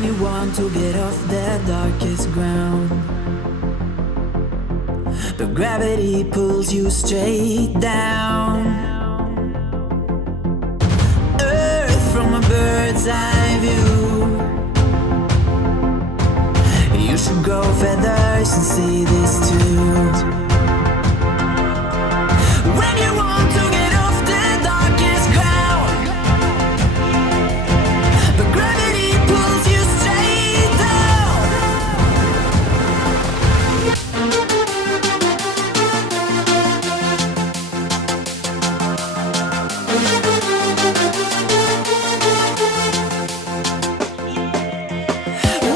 When you want to get off the darkest ground, but gravity pulls you straight down. Earth from a bird's eye view. You should grow feathers and see this too. When you want to get off the darkest ground, but gravity pulls you straight down.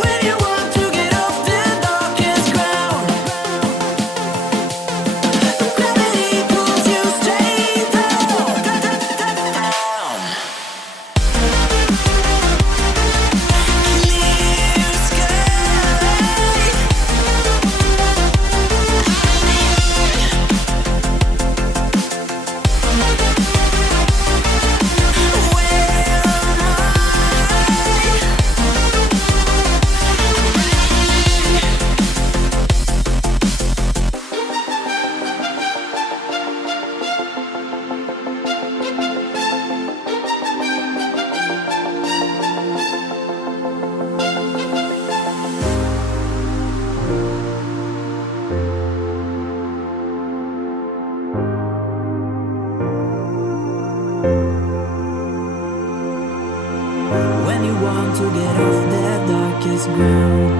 When you want to get off the darkest ground, but gravity pulls you straight down. Clear sky. When you want to get off the darkest ground,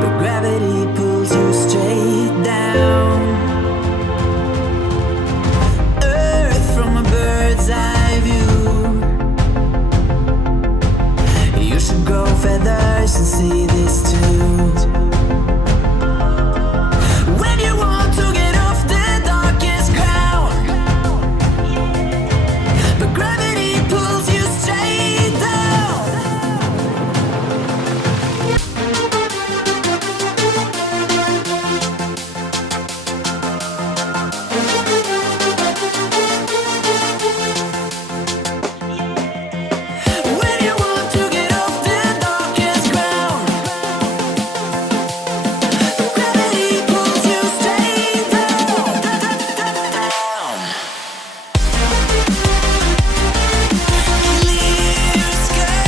but gravity pulls you straight down. Earth from a bird's eye view. You should grow feathers and see this too. When you want to get off the darkest ground, but gravity pulls you straight down. When you want to get off the darkest ground, but gravity pulls you straight down. Clear sky.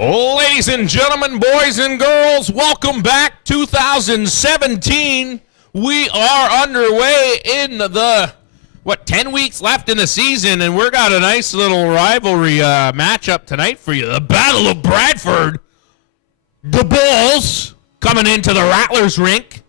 Ladies and gentlemen, boys and girls, welcome back 2017. We are underway in the, 10 weeks left in the season, and we've got a nice little rivalry matchup tonight for you. The Battle of Bradford. The Bulls coming into the Rattlers rink.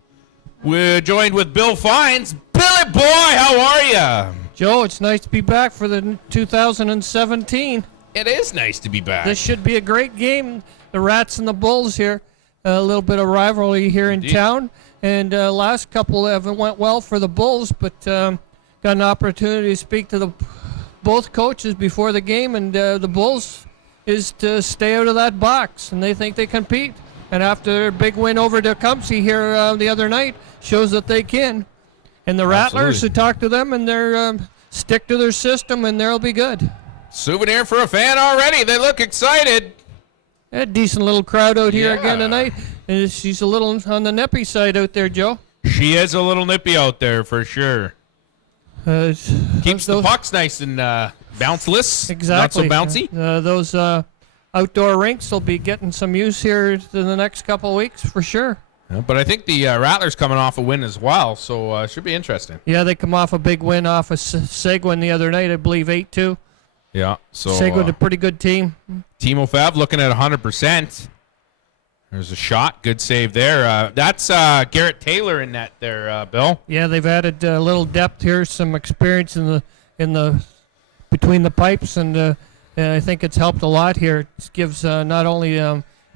We're joined with Bill Fines. Billy boy, how are you? Joe, it's nice to be back for the 2017. It is nice to be back. This should be a great game. The Rats and the Bulls here. A little bit of rivalry here in town. And last couple haven't went well for the Bulls, but got an opportunity to speak to both coaches before the game. And the Bulls is to stay out of that box, and they think they compete. And after their big win over Tecumseh here the other night, shows that they can. And the Rattlers, who talk to them, and they're stick to their system, and they'll be good. Souvenir for a fan already. They look excited. A decent little crowd out here again tonight. And she's a little on the nippy side out there, Joe. She is a little nippy out there for sure. Keeps the pucks nice and bounceless. Exactly. Not so bouncy. Those outdoor rinks will be getting some use here in the next couple of weeks for sure. But I think the Rattlers coming off a win as well, so it should be interesting. Yeah, they come off a big win off of Seguin the other night, I believe 8-2. Yeah, so Seguin, a pretty good team. Timo Fev looking at 100%. There's a shot, good save there. That's Garrett Taylor in net there, Bill. Yeah, they've added a little depth here, some experience in the between the pipes, and I think it's helped a lot here. It gives not only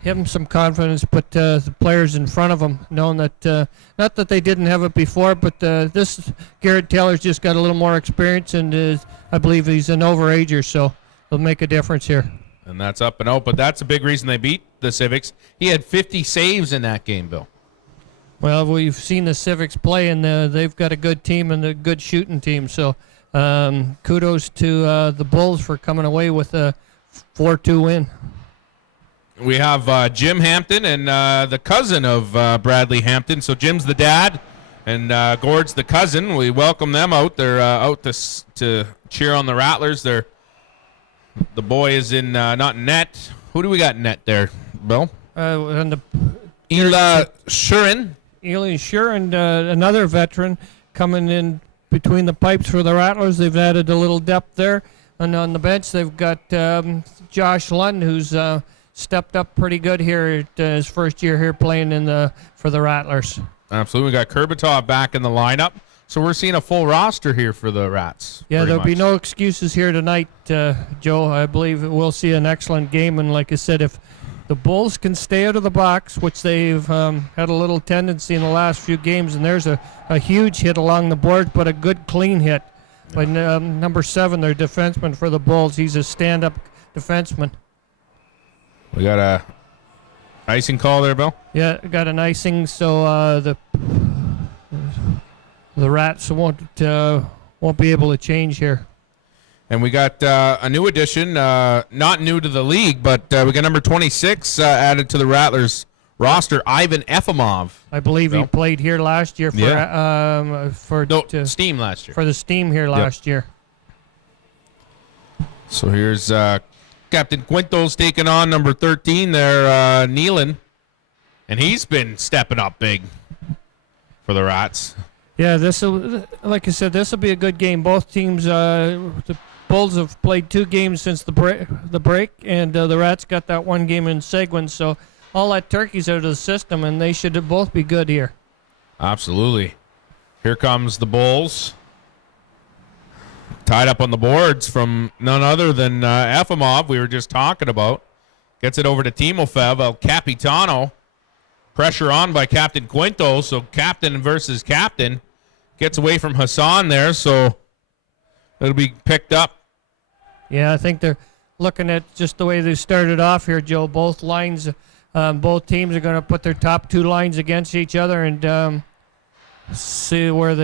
him some confidence, but the players in front of him, knowing that not that they didn't have it before, but this Garrett Taylor's just got a little more experience, and I believe he's an overager, so it'll make a difference here. And that's up and out, but that's a big reason they beat the Civics. He had 50 saves in that game, Bill. Well, we've seen the Civics play, and they've got a good team and a good shooting team, so kudos to the Bulls for coming away with a 4-2 win. We have Jim Hampton and the cousin of Bradley Hampton. So Jim's the dad, and Gord's the cousin. We welcome them out. They're out to cheer on the Rattlers. The boy is in not in net. Who do we got in net there, Bill? And Eli Shurin. Eli Shurin, another veteran coming in between the pipes for the Rattlers. They've added a little depth there. And on the bench, they've got Josh Lund, who's stepped up pretty good here his first year here playing for the Rattlers. Absolutely. We got Kurbatov back in the lineup. So we're seeing a full roster here for the Rats. Yeah, there'll be no excuses here tonight, Joe. I believe we'll see an excellent game. And like I said, if the Bulls can stay out of the box, which they've had a little tendency in the last few games, and there's a huge hit along the board, but a good clean hit by number 7, their defenseman for the Bulls. He's a stand-up defenseman. We got a icing call there, Bill? Yeah, got an icing, so the Rats won't be able to change here. And we got a new addition, not new to the league, but we got number 26 added to the Rattlers roster, Ivan Efimov. I believe he played here last year for Steam last year. For the Steam here last year. So here's Captain Quinto's taking on number 13 there, Nealon. And he's been stepping up big for the Rats. Yeah, like I said, this will be a good game. Both teams, the Bulls have played 2 games since the break, and the Rats got that 1 game in Seguin. So all that turkey's out of the system, and they should both be good here. Absolutely. Here comes the Bulls. Tied up on the boards from none other than Efimov, we were just talking about. Gets it over to Timofev, El Capitano. Pressure on by Captain Quinto, so captain versus captain. Gets away from Hassan there, so it'll be picked up. Yeah, I think they're looking at just the way they started off here, Joe. Both lines, both teams are going to put their top 2 lines against each other and see where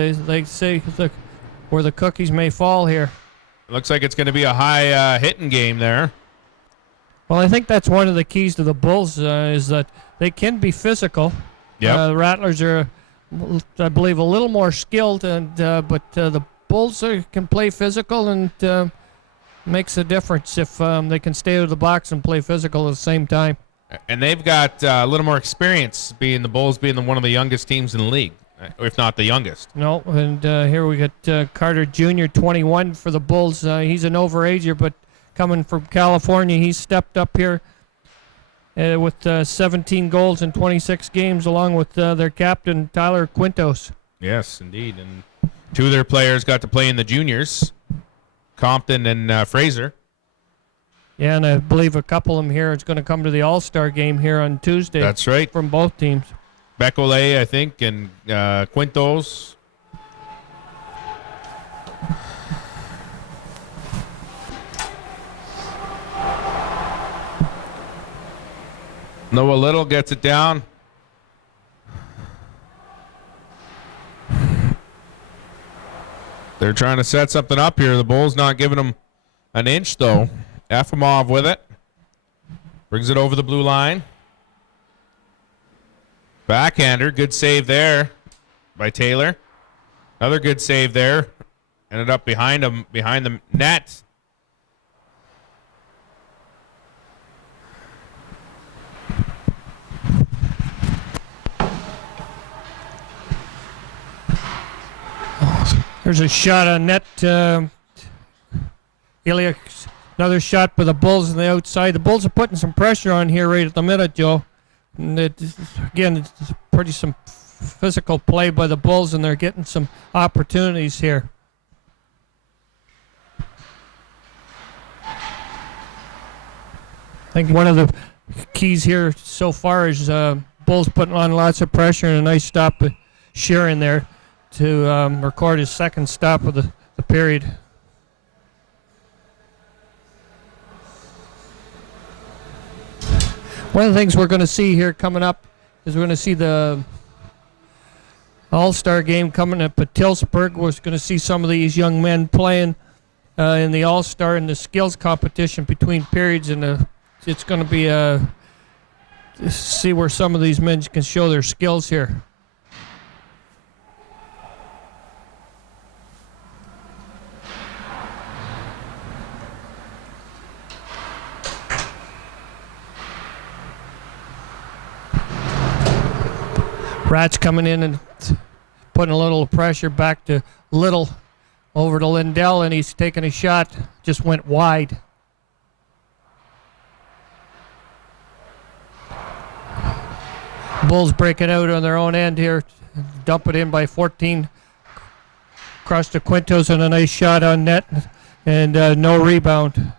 where the cookies may fall here. Looks like it's going to be a high hitting game there. Well, I think that's one of the keys to the Bulls is that they can be physical. Yeah. The Rattlers are, I believe, a little more skilled, but the Bulls can play physical, and makes a difference if they can stay out of the box and play physical at the same time. And they've got a little more experience, being the Bulls being one of the youngest teams in the league, if not the youngest. No, and here we got Carter Jr., 21 for the Bulls. He's an overager, but coming from California, he's stepped up here with 17 goals in 26 games, along with their captain, Tyler Quintos. Yes, indeed. And two of their players got to play in the juniors, Compton and Fraser. Yeah, and I believe a couple of them here is going to come to the All-Star game here on Tuesday. That's right. From both teams. Becole, I think, and Quintos. Noah Little gets it down. They're trying to set something up here. The Bulls not giving them an inch, though. Efimov with it. Brings it over the blue line. Backhander. Good save there by Taylor. Another good save there. Ended up behind him, behind the net. There's a shot on net. Ilya, another shot by the Bulls on the outside. The Bulls are putting some pressure on here right at the minute, Joe. And again, it's pretty some physical play by the Bulls, and they're getting some opportunities here. I think one of the keys here so far is Bulls putting on lots of pressure, and a nice stop by Sheeran there to record his second stop of the period. One of the things we're going to see here coming up is we're going to see the All-Star game coming up at Tillsburg. We're going to see some of these young men playing in the All-Star and the skills competition between periods, and it's going to be see where some of these men can show their skills here. Rats coming in and putting a little pressure back to Little over to Lindell, and he's taking a shot, just went wide. Bulls breaking out on their own end here, dump it in by 14. Across to Quintos and a nice shot on net, and no rebound.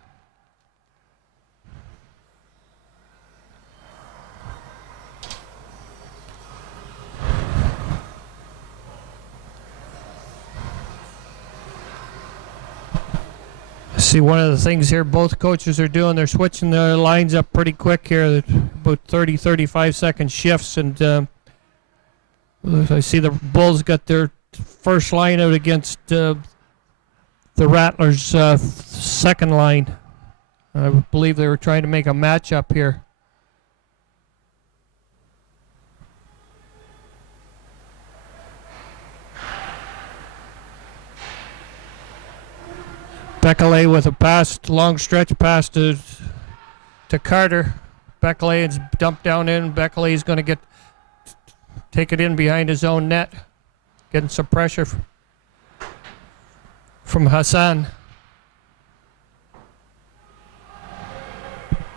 See, one of the things here both coaches are doing, they're switching their lines up pretty quick here, about 30, 35-second shifts, and I see the Bulls got their first line out against the Rattlers' second line. I believe they were trying to make a matchup here. Becole with a pass, long stretch pass to Carter. Becole is dumped down in. Becole is going to take it in behind his own net. Getting some pressure from Hassan.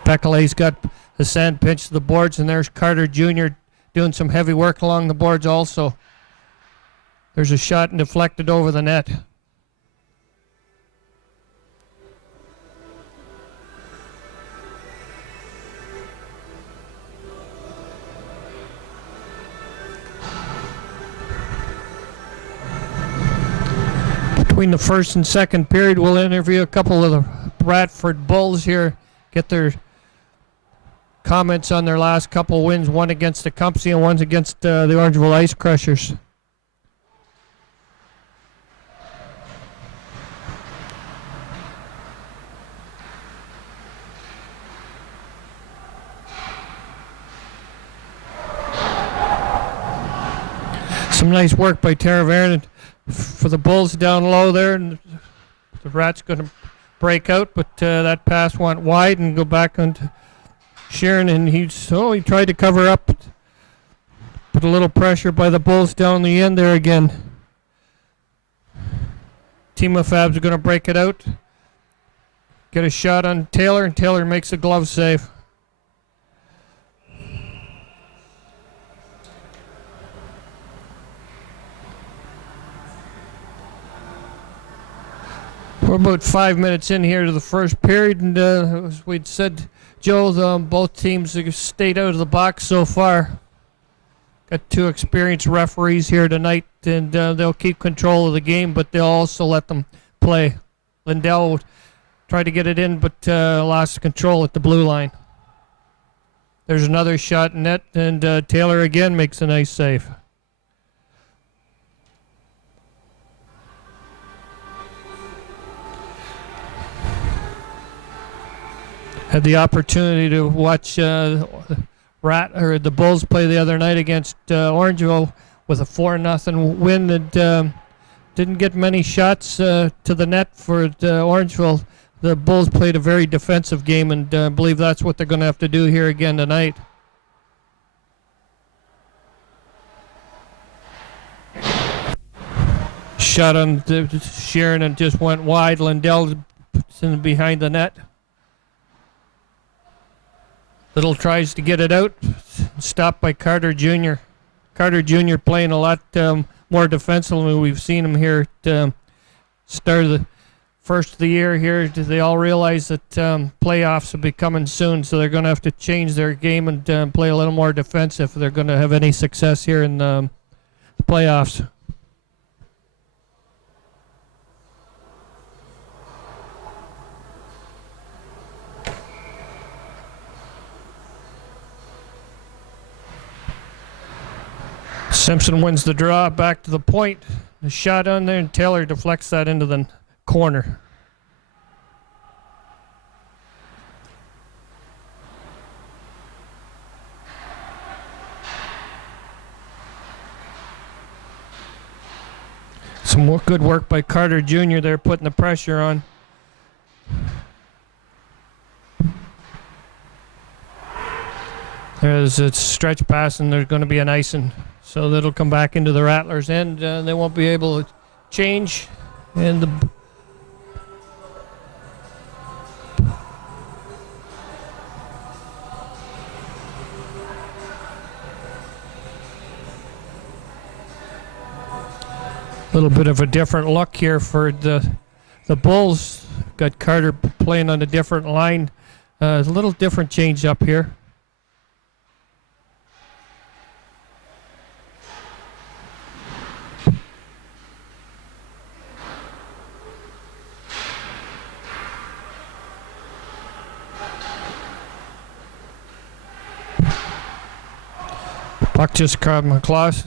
Becole's got Hassan pinched to the boards, and there's Carter Jr. doing some heavy work along the boards also. There's a shot and deflected over the net. Between the first and second period, we'll interview a couple of the Bradford Bulls here, get their comments on their last couple wins, one against the Tecumseh and one against the Orangeville Ice Crushers. Some nice work by Tara Vernon for the Bulls down low there, and the Rats going to break out, but that pass went wide and go back onto Sharon, and he tried to cover up. Put a little pressure by the Bulls down the end there again. Team of Fabs are going to break it out. Get a shot on Taylor, and Taylor makes a glove save. We're about 5 minutes in here to the first period, and as we'd said, Joe, both teams have stayed out of the box so far. Got two experienced referees here tonight, and they'll keep control of the game, but they'll also let them play. Lindell tried to get it in, but lost control at the blue line. There's another shot in net, and Taylor again makes a nice save. Had the opportunity to watch the Bulls play the other night against Orangeville with a 4-0 win, and didn't get many shots to the net for Orangeville. The Bulls played a very defensive game, and I believe that's what they're going to have to do here again tonight. Shot on Sharon and just went wide. Lindell in behind the net. Little tries to get it out, stopped by Carter Jr. Carter Jr. playing a lot more defensively. We've seen him here at start of the first of the year here. They all realize that playoffs will be coming soon, so they're going to have to change their game and play a little more defensive if they're going to have any success here in the playoffs. Simpson wins the draw, back to the point. The shot on there, and Taylor deflects that into the corner. Some good work by Carter Jr. there, putting the pressure on. There's a stretch pass, and there's going to be an icing. So that'll come back into the Rattlers' end. They won't be able to change. And the little bit of a different look here for the Bulls. Got Carter playing on a different line. A little different change up here. Puck just caught across.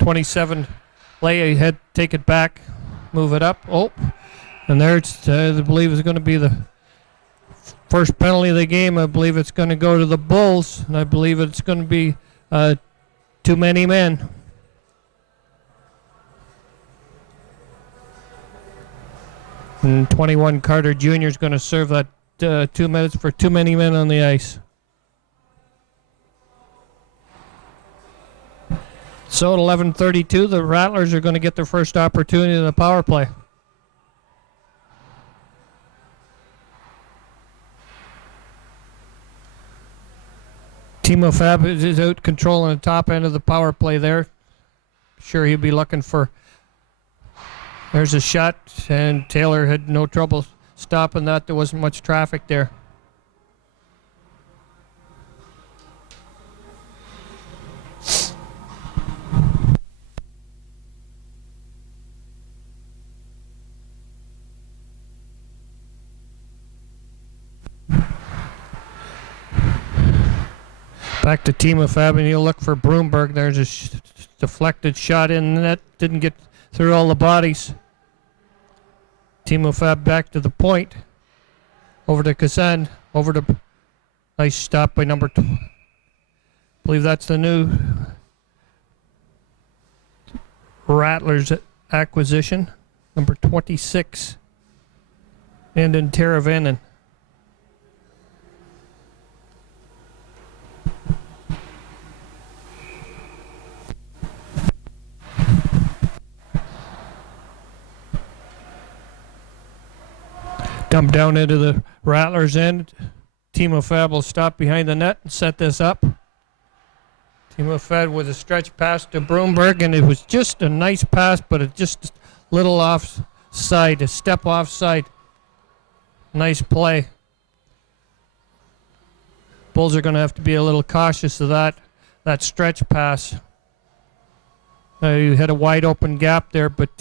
27 lay ahead, take it back, move it up. Oh, and there it's, I believe it's going to be the first penalty of the game. I believe it's going to go to the Bulls, and I believe it's going to be too many men. And 21 Carter Jr. is going to serve that 2 minutes for too many men on the ice. So at 11:32, the Rattlers are going to get their first opportunity in the power play. Timo Fab is out controlling the top end of the power play there. Sure, he'll be looking for... There's a shot, and Taylor had no trouble stopping that. There wasn't much traffic there. Back to Timo Fab, and he'll look for Broomberg. There's a deflected shot in the net. Didn't get through all the bodies. Timo Fab back to the point. Over to Kazan. Over to... Nice stop by number... I believe that's the new Rattlers acquisition. Number 26. and in Teravainen. Dump down into the Rattlers end. Timo Fab will stop behind the net and set this up. Timo Fab with a stretch pass to Broomberg, and it was just a nice pass, but it just a little offside, a step offside. Nice play. Bulls are going to have to be a little cautious of that stretch pass. You had a wide open gap there, but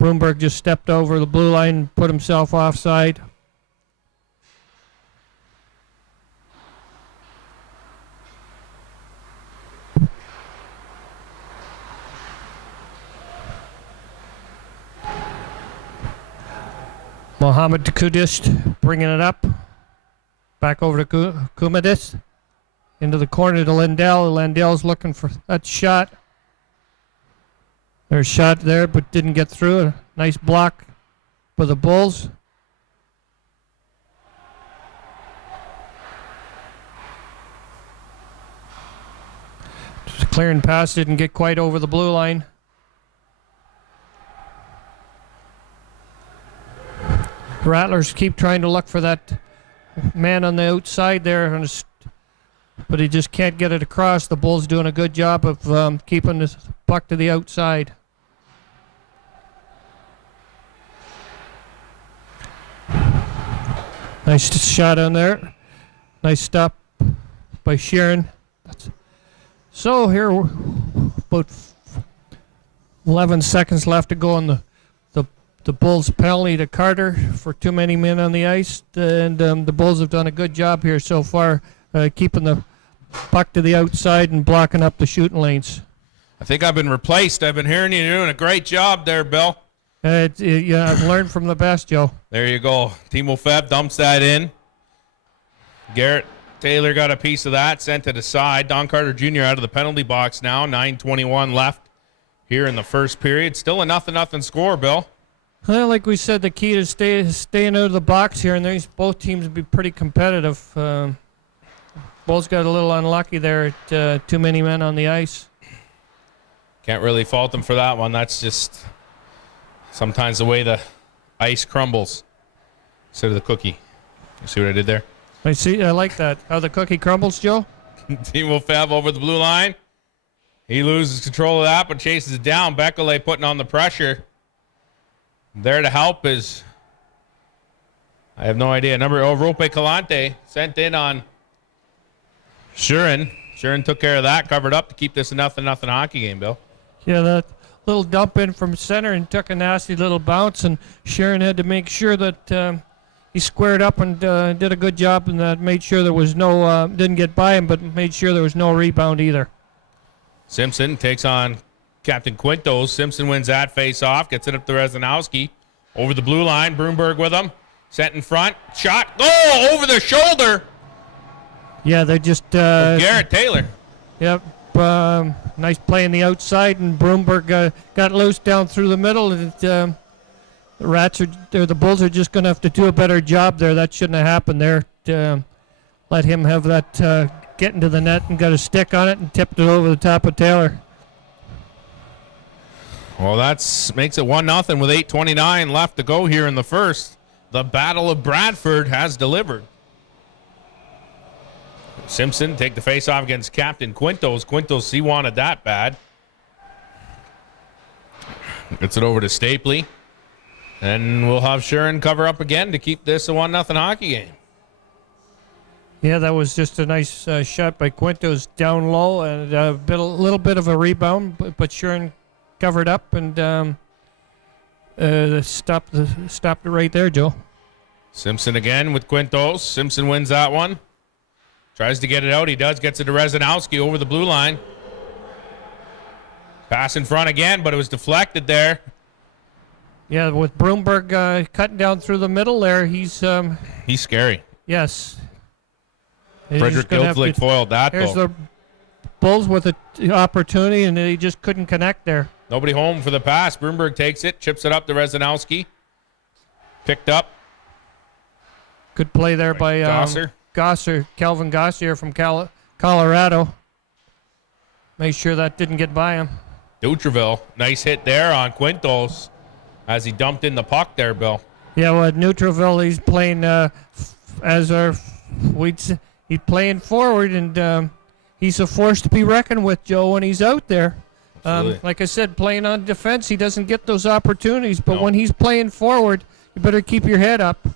Broomberg just stepped over the blue line and put himself offside. Mohamed Kudist bringing it up. Back over to Kumadis. Into the corner to Lindell. Lindell's looking for that shot. There's a shot there, but didn't get through. A nice block for the Bulls. Just clearing pass, didn't get quite over the blue line. The Rattlers keep trying to look for that man on the outside there, but he just can't get it across. The Bulls doing a good job of keeping this puck to the outside. Nice shot on there. Nice stop by Sheeran. So here, about 11 seconds left to go on the Bulls' penalty to Carter for too many men on the ice, and the Bulls have done a good job here so far, keeping the puck to the outside and blocking up the shooting lanes. I think I've been replaced. I've been hearing you doing a great job there, Bill. Yeah, I've learned from the best, Joe. There you go. Timo Feb dumps that in. Garrett Taylor got a piece of that, sent it aside. Don Carter Jr. out of the penalty box now. 9:21 left here in the first period. Still a 0-0 score, Bill. Well, like we said, the key is staying out of the box here, and both teams will be pretty competitive. Bulls got a little unlucky there at too many men on the ice. Can't really fault them for that one. That's just sometimes the way the ice crumbles instead of the cookie. You see what I did there? I see. I like that. How the cookie crumbles, Joe? Timo Fab over the blue line. He loses control of that, but chases it down. Bekele putting on the pressure. There to help is, I have no idea. Rope Calante sent in on Shurin. Shurin took care of that, covered up to keep this a 0-0 hockey game, Bill. Yeah, that little dump in from center and took a nasty little bounce, and Shurin had to make sure that he squared up and did a good job, and made sure there was no, didn't get by him, but made sure there was no rebound either. Simpson takes on Captain Quintos. Simpson wins that face-off, gets it up to Rezanowski. Over the blue line, Broomberg with him. Sent in front, shot, goal over the shoulder. Yeah, they just... Garrett Taylor. Yep, nice play on the outside, and Broomberg got loose down through the middle, and the Bulls are just going to have to do a better job there. That shouldn't have happened there. Let him have that get into the net and got a stick on it and tipped it over the top of Taylor. Well, that makes it 1-0 with 8:29 left to go here in the first. The Battle of Bradford has delivered. Simpson take the face-off against Captain Quintos. Quintos, he wanted that bad. Gets it over to Stapley. And we'll have Shurin cover up again to keep this a 1-0 hockey game. Yeah, that was just a nice shot by Quintos down low, and a little bit of a rebound, but Shurin covered up and stopped it right there, Joe. Simpson again with Quintos. Simpson wins that one. Tries to get it out. He does. Gets it to Rezanowski over the blue line. Pass in front again, but it was deflected there. Yeah, with Broomberg cutting down through the middle there, he's scary. Yes. Frederick Gilflick foiled that, Here's though. the Bulls with the opportunity, and he just couldn't connect there. Nobody home for the pass. Broomberg takes it, chips it up to Rezanowski. Picked up Good play there by Calvin Gossier from Colorado. Make sure that didn't get by him. Dutreville, nice hit there on Quintos as he dumped in the puck there, Bill. Yeah, well, at Neutralville, he's playing he's playing forward, and he's a force to be reckoned with, Joe, when he's out there. Like I said, playing on defense, he doesn't get those opportunities, but when he's playing forward, you better keep your head up.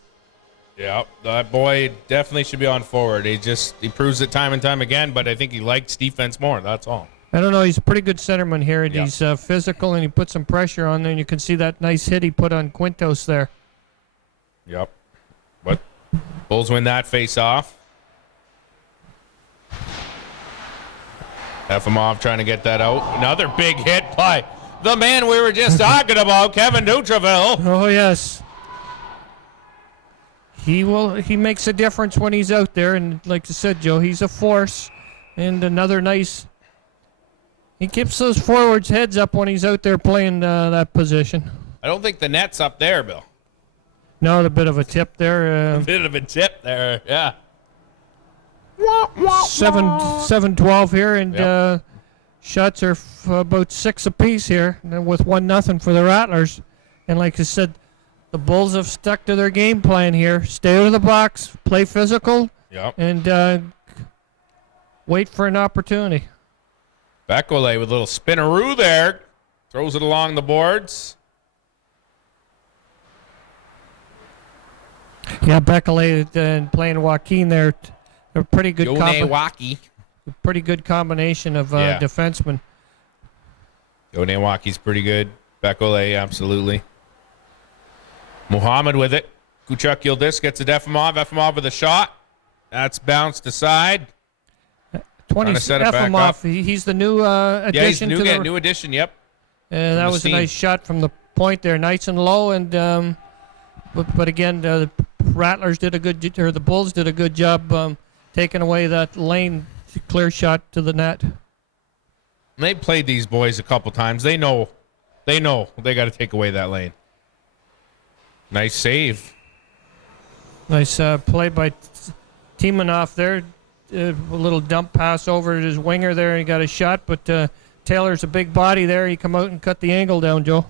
Yeah, that boy definitely should be on forward. He proves it time and time again, but I think he likes defense more, that's all. I don't know. He's a pretty good centerman here, and he's physical, and he put some pressure on there, and you can see that nice hit he put on Quintos there. Yep. But Bulls win that face-off. Efimov trying to get that out. Another big hit by the man we were just talking about, Kevin Dutreville. Oh, yes. He makes a difference when he's out there, and like I said, Joe, he's a force. And another nice... He keeps those forwards' heads up when he's out there playing that position. I don't think the net's up there, Bill. No, a bit of a tip there. A bit of a tip there, yeah. 7-12 here, and shots are about 6 apiece here, with 1-0 for the Rattlers. And like I said, the Bulls have stuck to their game plan here. Stay out of the box, play physical, and wait for an opportunity. Bekele with a little spinaroo there. Throws it along the boards. Yeah, Bekele and playing Joaquin there. A pretty good pretty good combination of defensemen. Yonewaki's pretty good. Bekele, absolutely. Muhammad with it. Kuchuk Yildiz gets it Efimov. Efimov with a shot. That's bounced aside. 20 Efimov. He's the new addition. Yeah, he's the new addition, yep. And that was a nice shot from the point there, nice and low. And but again, the Rattlers did the Bulls did a good job taking away that lane clear shot to the net. They played these boys a couple times. They know they got to take away that lane. Nice save. Nice play by Timonov there. A little dump pass over to his winger there, and he got a shot, but Taylor's a big body there. He come out and cut the angle down, Joe.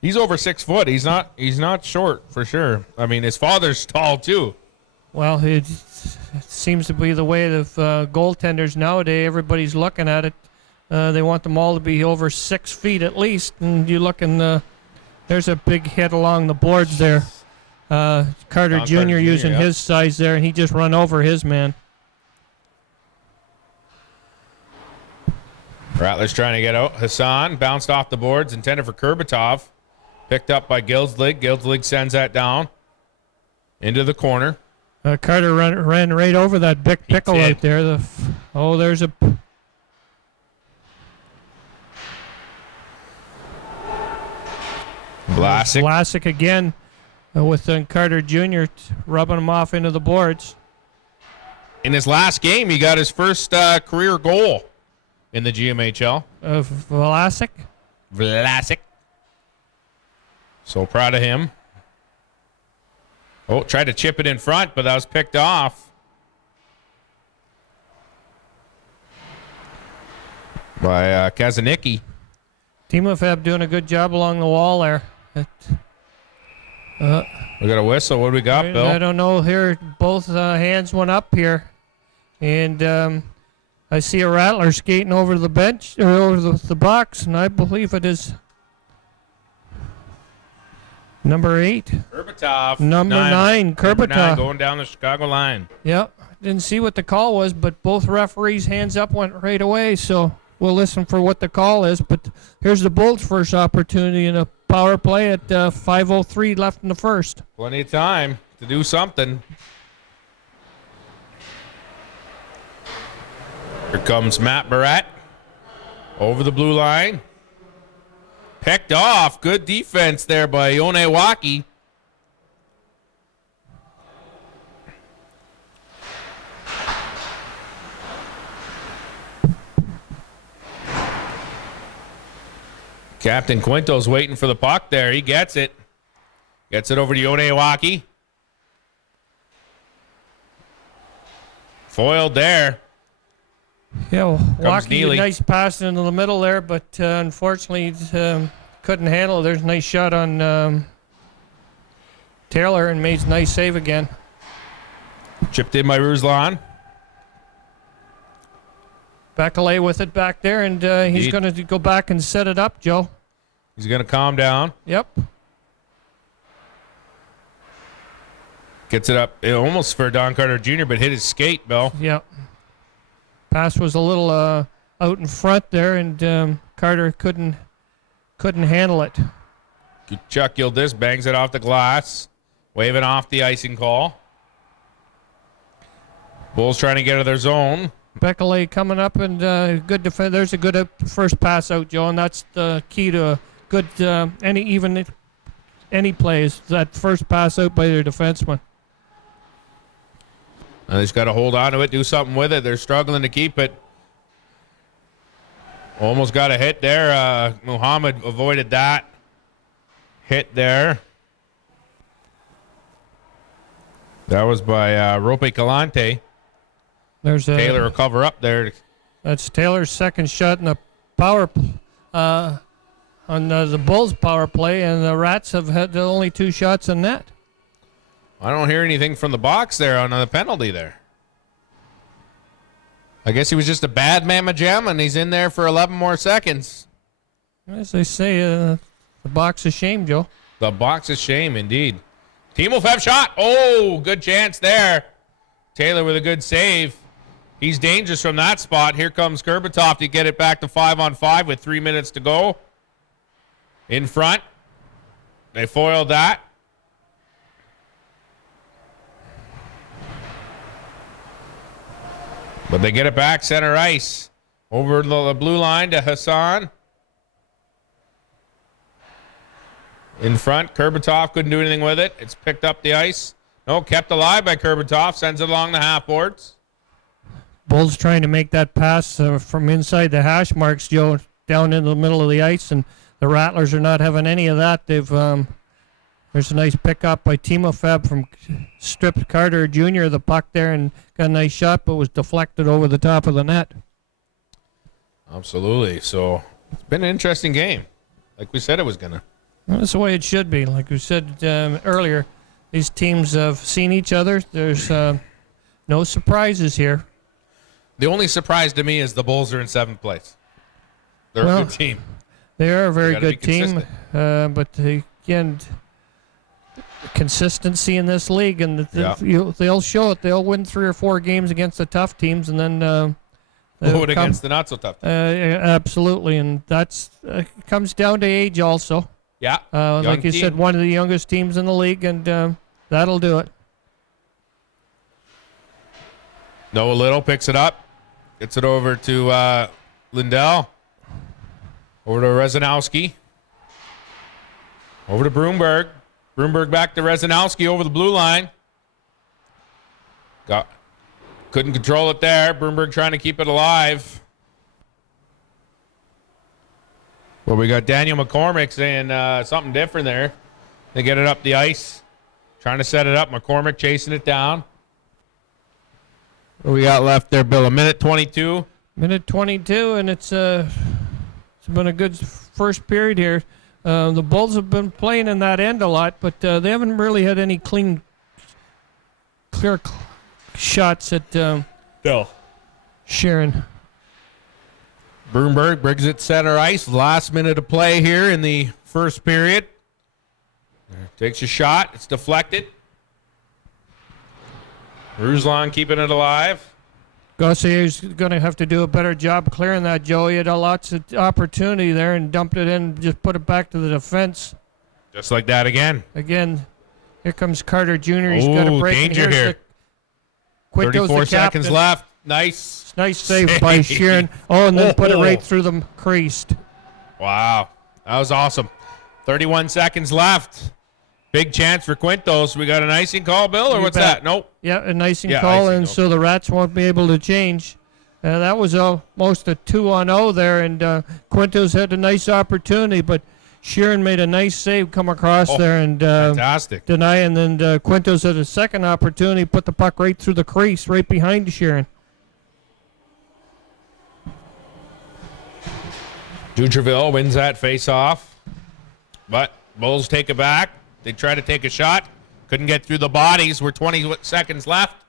He's over 6 foot. He's not short for sure. I mean, his father's tall too. Well, it seems to be the way of goaltenders nowadays. Everybody's looking at it. They want them all to be over 6 feet at least. And you look in there's a big hit along the boards there. Carter Jr. using his size there, and he just run over his man. Rattlers trying to get out. Hassan bounced off the boards, intended for Kurbatov. Picked up by Gildslig. Gildslig sends that down into the corner. Carter ran right over that big pickle out there. There's a... Vlasic again with Carter Jr. rubbing him off into the boards. In his last game, he got his first career goal in the GMHL. Vlasic. So proud of him. Oh, tried to chip it in front, but that was picked off. By Kazanicki. Timofev doing a good job along the wall there. We got a whistle. What do we got, Bill? I don't know here. Both hands went up here. And I see a Rattler skating over the bench, or over the box, and I believe it is number 8. Kurbatov. Number 9, Kurbatov. Number 9 going down the Chicago line. Yep. Didn't see what the call was, but both referees' hands up went right away, so we'll listen for what the call is. But here's the Bulls' first opportunity in a power play at 5:03 left in the first. Plenty of time to do something. Here comes Matt Barrett over the blue line. Picked off. Good defense there by Yonewaki. Captain Quinto's waiting for the puck there. He gets it. Gets it over to Yonewaki. Foiled there. Yeah, Walkie, Neely. nice pass into the middle there, but unfortunately couldn't handle it. There's a nice shot on Taylor and made a nice save again. Chipped in by Ruslan. Beckley with it back there, and he's going to go back and set it up, Joe. He's going to calm down. Yep. Gets it up almost for Don Carter Jr., but hit his skate, Bill. Yep. Pass was a little out in front there, and Carter couldn't handle it. Chuck Gildas bangs it off the glass, waving off the icing call. Bulls trying to get out of their zone. Beckley coming up, and good defense. There's a good first pass out, Joe, and that's the key to a good any plays. That first pass out by their defenseman. And they just got to hold on to it, do something with it. They're struggling to keep it. Almost got a hit there. Muhammad avoided that hit there. That was by Rope Calante. There's Taylor will cover up there. That's Taylor's second shot in the power on the Bulls power play, and the Rats have had the only 2 shots in net. I don't hear anything from the box there on the penalty there. I guess he was just a bad mamma jam, and he's in there for 11 more seconds. As they say, the box of shame, Joe. The box of shame, indeed. Timofev shot. Oh, good chance there. Taylor with a good save. He's dangerous from that spot. Here comes Kurbatoff to get it back to 5-on-5 with 3 minutes to go. In front. They foiled that. But they get it back center ice. Over the blue line to Hassan. In front, Kurbatoff couldn't do anything with it. It's picked up the ice. No, kept alive by Kurbatoff. Sends it along the half boards. Bulls trying to make that pass from inside the hash marks, Joe, down in the middle of the ice, and the Rattlers are not having any of that. They've there's a nice pickup by Timofev from stripped Carter Jr. the puck there and got a nice shot, but was deflected over the top of the net. Absolutely. So it's been an interesting game, like we said it was gonna. Well, that's the way it should be. Like we said earlier, these teams have seen each other. There's no surprises here. The only surprise to me is the Bulls are in 7th place. They're a good team. They are a very gotta good be team, but again, consistency in this league, and they'll show it. They'll win 3 or 4 games against the tough teams, and then Win against the not so tough teams. Absolutely, and that's comes down to age also. Yeah, like you said, one of the youngest teams in the league, and that'll do it. Noah Little picks it up, gets it over to Lindell, over to Rezanowski, over to Broomberg. Broomberg back to Rezanowski over the blue line. Couldn't control it there. Broomberg trying to keep it alive. Well, we got Daniel McCormick saying something different there. They get it up the ice, trying to set it up. McCormick chasing it down. What we got left there, Bill? 1:22. 1:22, and it's been a good first period here. The Bulls have been playing in that end a lot, but they haven't really had any clear shots at Sharon. Broomberg brings it center ice. Last minute of play here in the first period. Takes a shot. It's deflected. Ruslan keeping it alive. Gossier's going to have to do a better job clearing that, Joe. He had lots of opportunity there and dumped it in, just put it back to the defense. Just like that again. Again, here comes Carter Jr. He's got a break. Danger here. 34 seconds left. Nice save by Sheeran. Oh, and then put it right through the crease. Wow. That was awesome. 31 seconds left. Big chance for Quintos. We got an icing call, Bill, or what's that? Nope. Yeah, an icing call, and so the Rats won't be able to change. That was almost a 2-on-0 there, and Quintos had a nice opportunity, but Sheeran made a nice save, come across there and Fantastic. deny, and then Quintos had a second opportunity, put the puck right through the crease, right behind Sheeran. Dutreville wins that face-off, but Bulls take it back. They try to take a shot. Couldn't get through the bodies. We're 20 seconds left.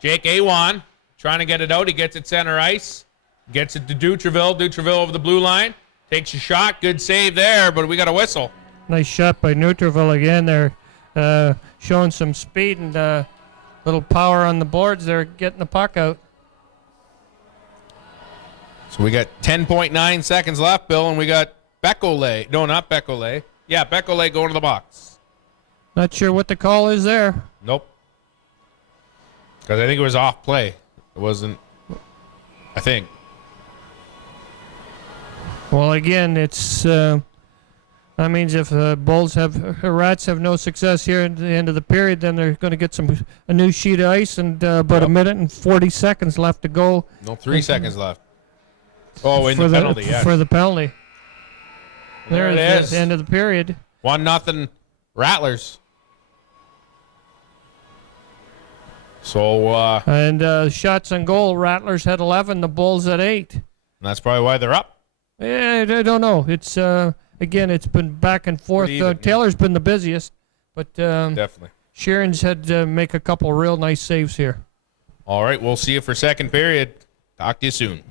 Jake Awan trying to get it out. He gets it center ice. Gets it to Dutreville. Dutreville over the blue line. Takes a shot. Good save there, but we got a whistle. Nice shot by Dutreville again there. Showing some speed and little power on the boards there, getting the puck out. So we got 10.9 seconds left, Bill, and we got Becole. No, not Becole. Yeah, Becole going to the box. Not sure what the call is there. Nope. Because I think it was off play. It wasn't, I think. Well, again, it's that means if the Bulls Rats have no success here at the end of the period, then they're going to get a new sheet of ice and about a minute and 40 seconds left to go. No, 3 seconds left. Oh, in for the penalty, yes. For the penalty. There it at is. the end of the period. 1-0 Rattlers. So, and shots on goal, Rattlers had 11, the Bulls at 8. and that's probably why they're up. Yeah, I don't know. It's again, it's been back and forth. Pretty even, Taylor's been the busiest, but Definitely. Sheeran's had to make a couple real nice saves here. All right, we'll see you for second period. Talk to you soon.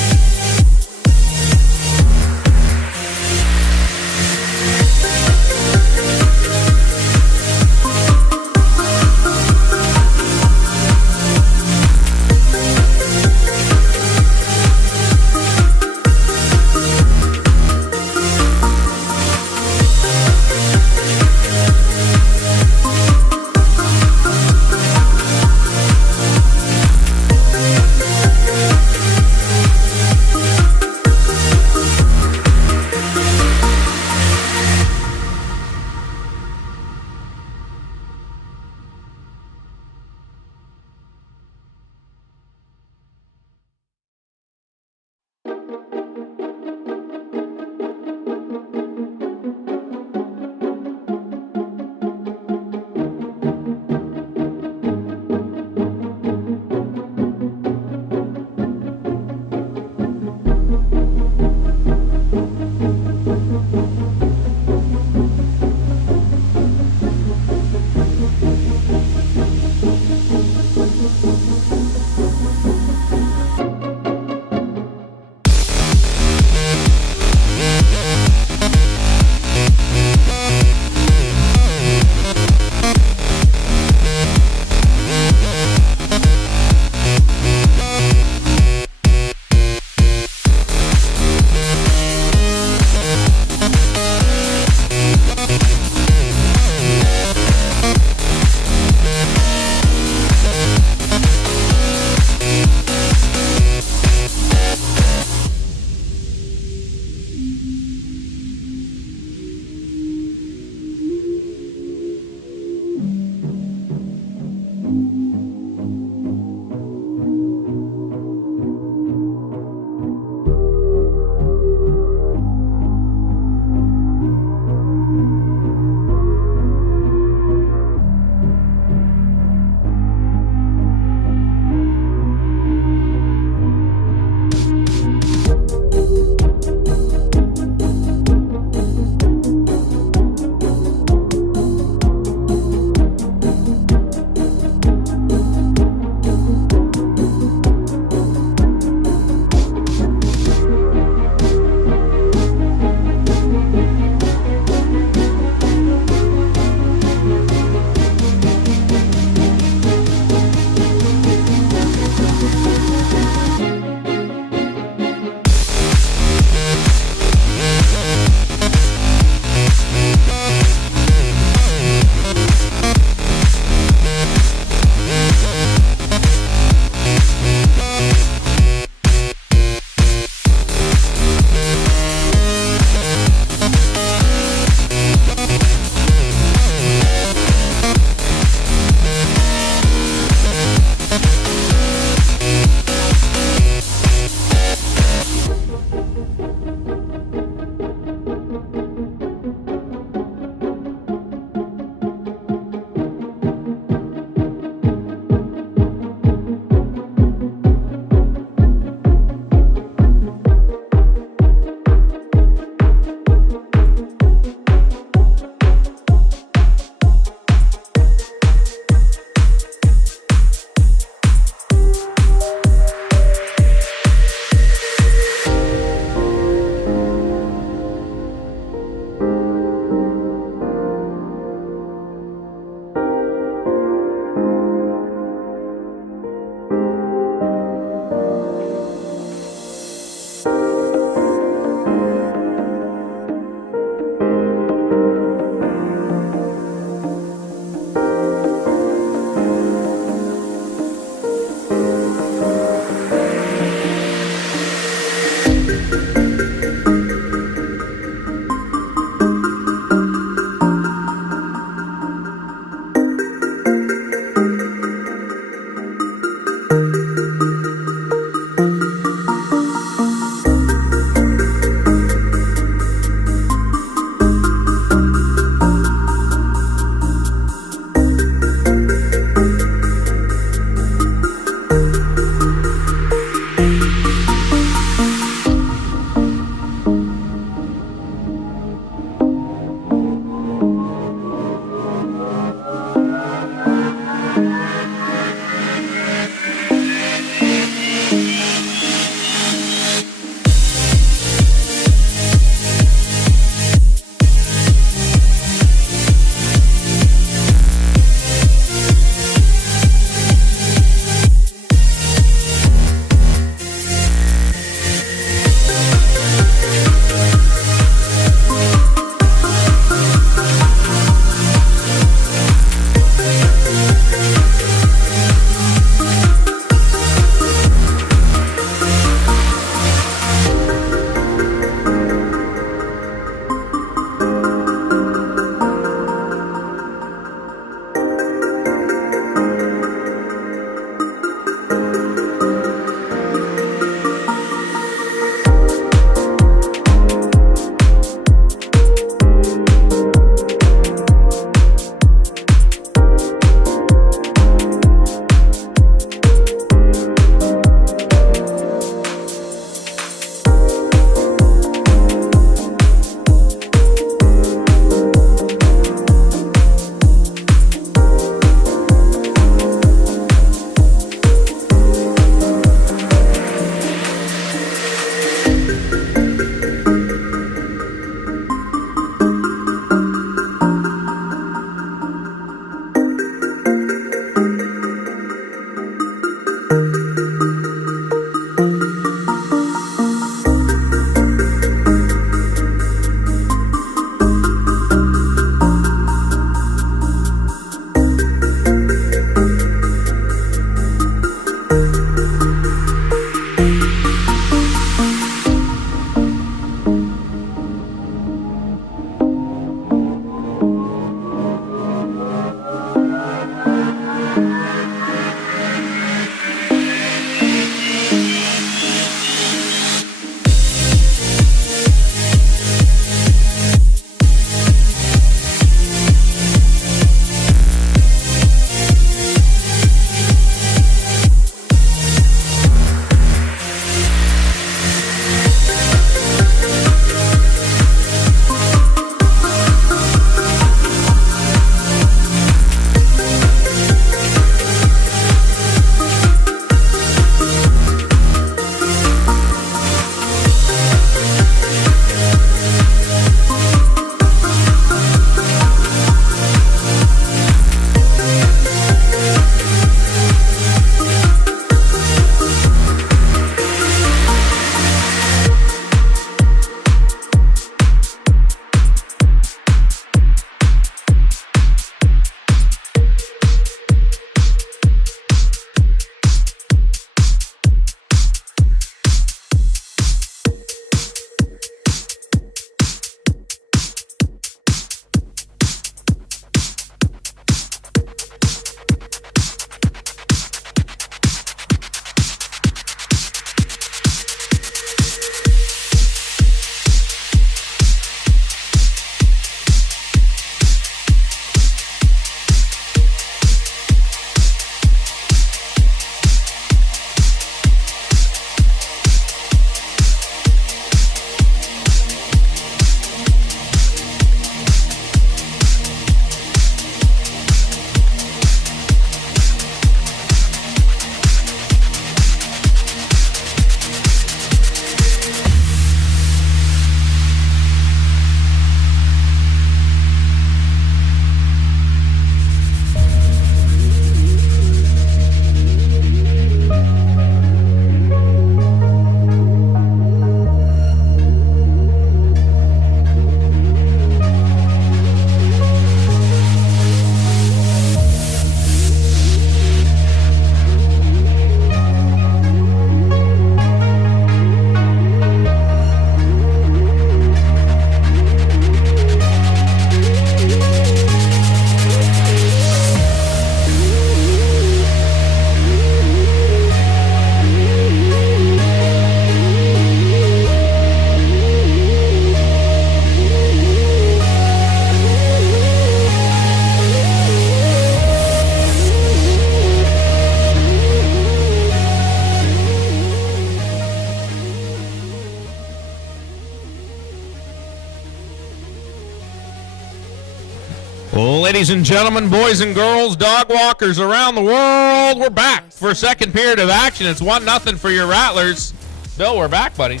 Ladies and gentlemen, boys and girls, dog walkers around the world, we're back for a second period of action. It's 1-0 for your Rattlers. Bill, we're back, buddy.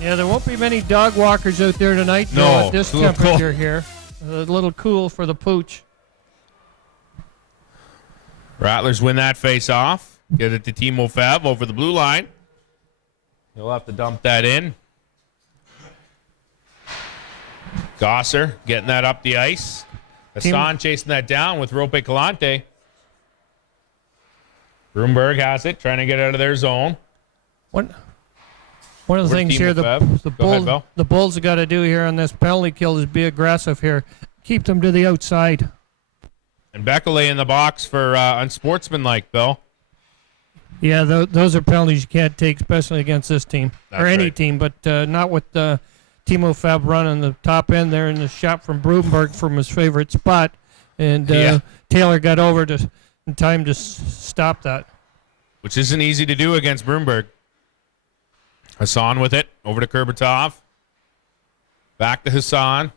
Yeah, there won't be many dog walkers out there tonight. No, at this it's a little temperature cool. here. A little cool for the pooch. Rattlers win that face-off. Get it to Timo Fev over the blue line. He'll have to dump that in. Gosser getting that up the ice. Hassan chasing that down with Rope Calante. Broomberg has it, trying to get out of their zone. One of the things Timo here Fev. Go ahead, Bill. the Bulls have got to do here on this penalty kill is be aggressive here. Keep them to the outside. And Beckley in the box for unsportsmanlike, Bill. Yeah, those are penalties you can't take, especially against this team. That's or any right. team, but not with Timo Fab running the top end there in the shot from Broomberg from his favorite spot. And Taylor got over in time to stop that. Which isn't easy to do against Broomberg. Hassan with it. Over to Kurbatov. Back to Hassan.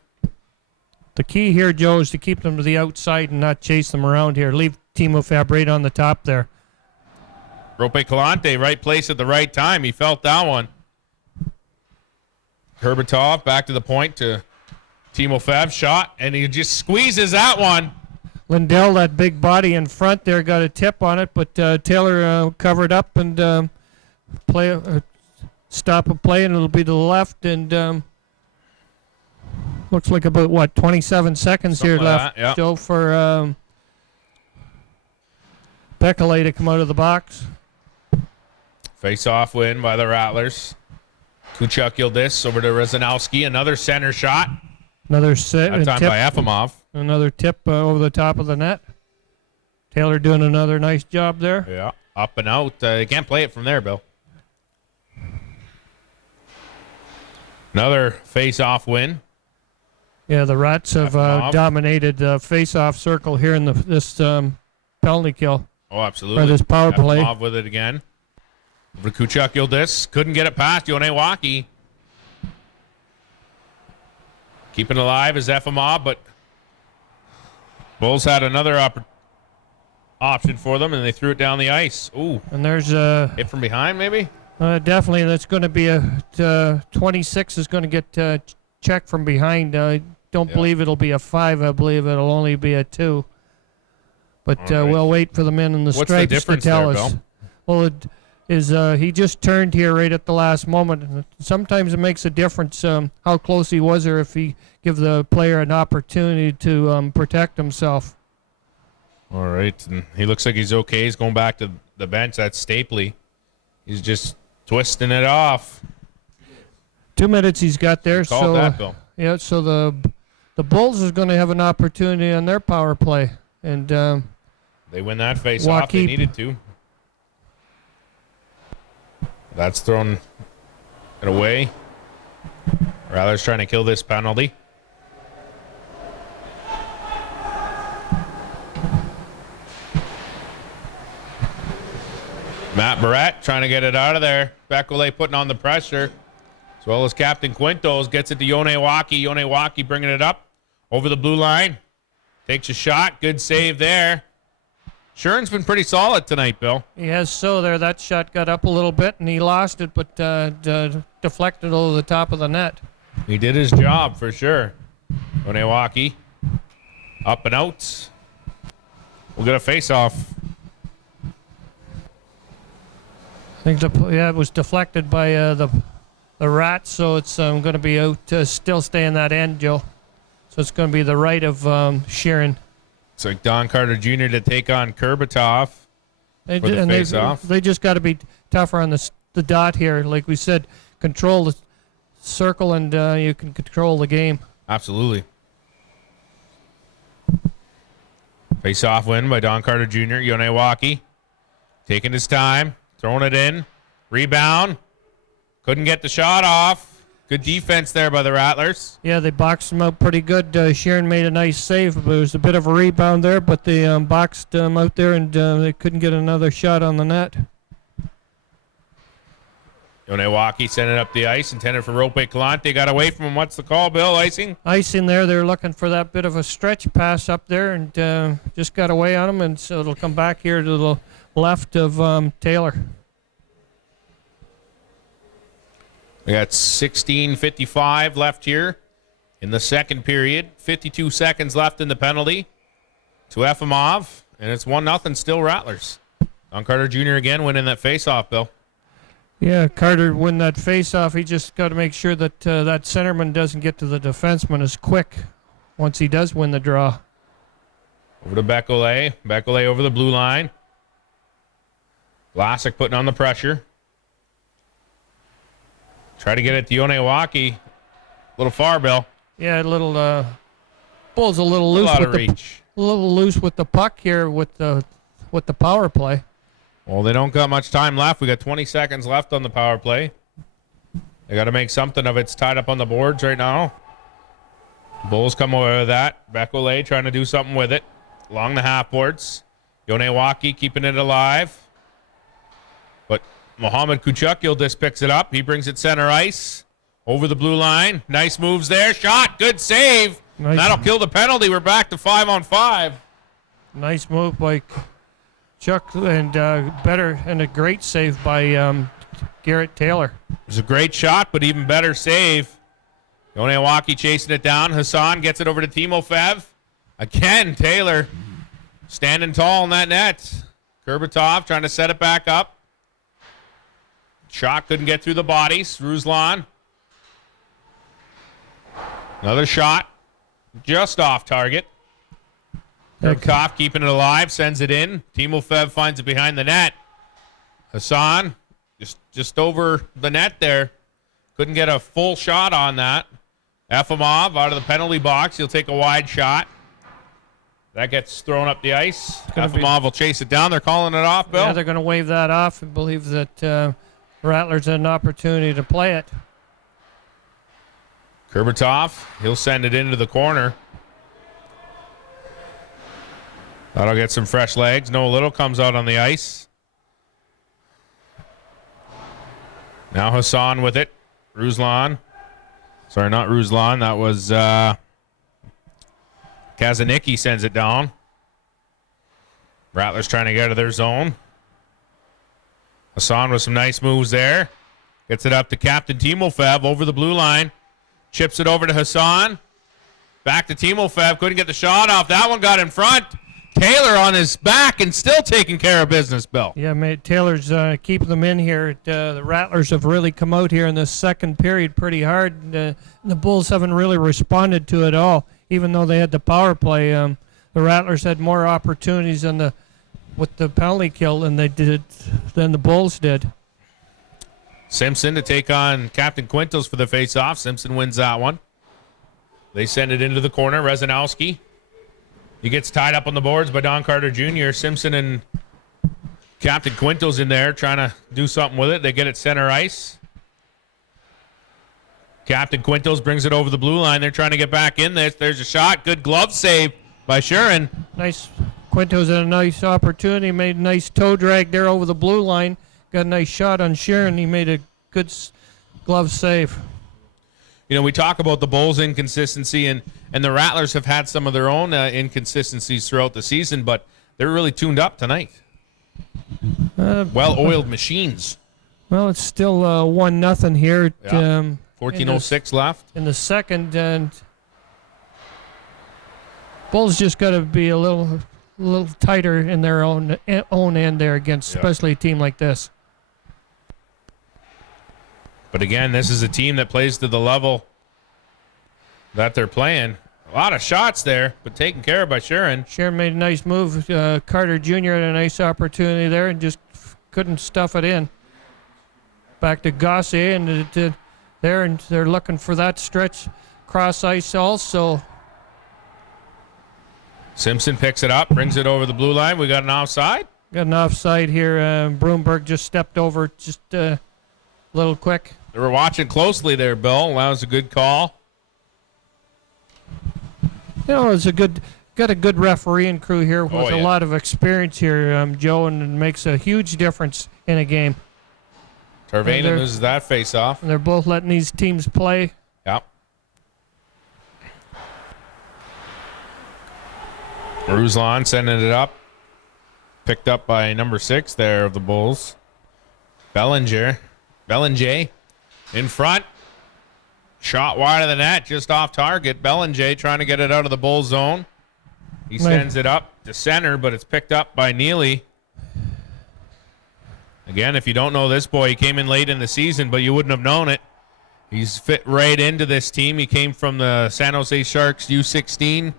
The key here, Joe, is to keep them to the outside and not chase them around here. Leave Timo Fab right on the top there. Rope Calante, right place at the right time. He felt that one. Kurbatov back to the point to Timo Fev. Shot, and he just squeezes that one. Lindell, that big body in front there, got a tip on it, but Taylor covered up and stop a play, and it'll be to the left, and looks like about 27 seconds Something here like left that, yeah. still for Beckley to come out of the box. Face-off win by the Rattlers. Kuchuk Yildiz over to Rezanowski. Another center shot. Another That time tip, by Efimov. another tip over the top of the net. Taylor doing another nice job there. Yeah, up and out. They can't play it from there, Bill. Another face-off win. Yeah, the Rats have dominated the face-off circle here in this penalty kill. Oh, absolutely. Or this power play. Efimov with it again. Over to Kuchuk Yildiz. Couldn't get it past Yonewaki. Keeping alive is Efimov, but Bulls had another option for them, and they threw it down the ice. Ooh. And there's Hit from behind, maybe? definitely that's going to be a 26 is going to get checked from behind. I don't believe it'll be a 5. I believe it'll only be a 2. But All right. we'll wait for the men in the What's the stripes to difference tell there, us. Bill? Well, it is he just turned here right at the last moment. And sometimes it makes a difference how close he was, or if he give the player an opportunity to protect himself. All right. And he looks like he's okay. He's going back to the bench. That's Stapley. He's just twisting it off. 2 minutes he's got there. Called that, Bill. Yeah, so the Bulls is going to have an opportunity on their power play. And They win that face-off. They needed to. That's thrown it away. Rattlers trying to kill this penalty. Matt Barrett trying to get it out of there. Bekele putting on the pressure. As well as Captain Quintos gets it to Yonewaki. Yonewaki bringing it up over the blue line. Takes a shot. Good save there. Shuren's been pretty solid tonight, Bill. he has there. That shot got up a little bit, and he lost it, but deflected over the top of the net. He did his job for sure. Yonewaki up and out. We'll get a face-off. I think it was deflected by the Rats, so it's going to be out. Still stay in that end, Joe. So it's going to be the right of Shuren. It's like Don Carter Jr. to take on Kurbatov for the face-off. They just got to be tougher on the dot here. Like we said, control the circle, and you can control the game. Absolutely. Face-off win by Don Carter Jr. Yonewaki taking his time, throwing it in. Rebound. Couldn't get the shot off. Good defense there by the Rattlers. Yeah, they boxed him out pretty good. Shuren made a nice save, but it was a bit of a rebound there, but they boxed him out there, and they couldn't get another shot on the net. Yonewaki sent it up the ice, intended for Rope Calante. Got away from him. What's the call, Bill? Icing? Icing there. They're looking for that bit of a stretch pass up there, and just got away on him, and so it'll come back here to the left of Taylor. We got 16:55 left here in the second period. 52 seconds left in the penalty to Efimov, and it's 1-0 still Rattlers. Don Carter Jr. again winning that face-off, Bill. Yeah, Carter win that face-off. He just got to make sure that that centerman doesn't get to the defenseman as quick once he does win the draw. Over to Bekele. Bekele over the blue line. Vlasic putting on the pressure. Try to get it to Yonewaki. A little far, Bill. Yeah, Bull's a little loose Out with of the reach. a little loose with the puck here with the power play. Well, they don't got much time left. We got 20 seconds left on the power play. They got to make something of it. It's tied up on the boards right now. Bulls come away with that. Bekele trying to do something with it. Along the half boards. Yonewaki keeping it alive. But Mohamed Kuchuk Yildiz picks it up. He brings it center ice. Over the blue line. Nice moves there. Shot. Good save. Nice. That'll kill the penalty. We're back to 5-on-5. Nice move by Chuck, and better, and a great save by Garrett Taylor. It was a great shot, but even better save. Yonewaki chasing it down. Hassan gets it over to Timofev. Again, Taylor standing tall in that net. Kurbutov trying to set it back up. Shot couldn't get through the bodies. Ruslan. Another shot. Just off target. Kurbutov keeping it alive. Sends it in. Timofev finds it behind the net. Hassan just over the net there. Couldn't get a full shot on that. Efimov out of the penalty box. He'll take a wide shot. That gets thrown up the ice. Efimov will chase it down. They're calling it off, Bill. Yeah, they're going to wave that off and believe that Rattlers had an opportunity to play it. Kurbutov, he'll send it into the corner. That'll get some fresh legs. Noah Little comes out on the ice. Now Hassan with it. Ruslan. Sorry, not Ruslan. That was Kazanicki sends it down. Rattlers trying to get out of their zone. Hassan with some nice moves there. Gets it up to Captain Timofev over the blue line. Chips it over to Hassan. Back to Timofev. Couldn't get the shot off. That one got in front. Taylor on his back and still taking care of business, Bill. Yeah, mate, Taylor's keeping them in here. The Rattlers have really come out here in the second period pretty hard. The Bulls haven't really responded to it all, even though they had the power play. The Rattlers had more opportunities with the penalty kill than the Bulls did. Simpson to take on Captain Quintos for the face-off. Simpson wins that one. They send it into the corner. Rezanowski. He gets tied up on the boards by Don Carter Jr. Simpson and Captain Quintos in there trying to do something with it. They get it center ice. Captain Quintos brings it over the blue line. They're trying to get back in. There's a shot. Good glove save by Shurin. Nice. Quintos had a nice opportunity. Made a nice toe drag there over the blue line. Got a nice shot on Shurin. He made a good glove save. You know, we talk about the Bulls' inconsistency, and the Rattlers have had some of their own inconsistencies throughout the season, but they're really tuned up tonight. Well-oiled machines. Well, it's still 1-0 here. Yeah. 14:06 left. In the second, and Bulls just got to be a little tighter in their own end there against, especially a team like this. But again, this is a team that plays to the level that they're playing. A lot of shots there, but taken care of by Shurin. Shurin made a nice move. Carter Jr. had a nice opportunity there and just couldn't stuff it in. Back to Gossier, and they're looking for that stretch cross ice also. Simpson picks it up, brings it over the blue line. We got an offside. Got an offside here. Broomberg just stepped over just a little quick. They were watching closely there, Bill. That was a good call. You know, it's got a good refereeing crew here with a lot of experience here, Joe, and it makes a huge difference in a game. Tarvanen loses that face-off. And they're both letting these teams play. Yep. Ruslan sending it up. Picked up by number 6 there of the Bulls. Bellinger in front. Shot wide of the net, just off target. Bellinger trying to get it out of the Bull zone. He sends it up to center, but it's picked up by Neely. Again, if you don't know this boy, he came in late in the season, but you wouldn't have known it. He's fit right into this team. He came from the San Jose Sharks U16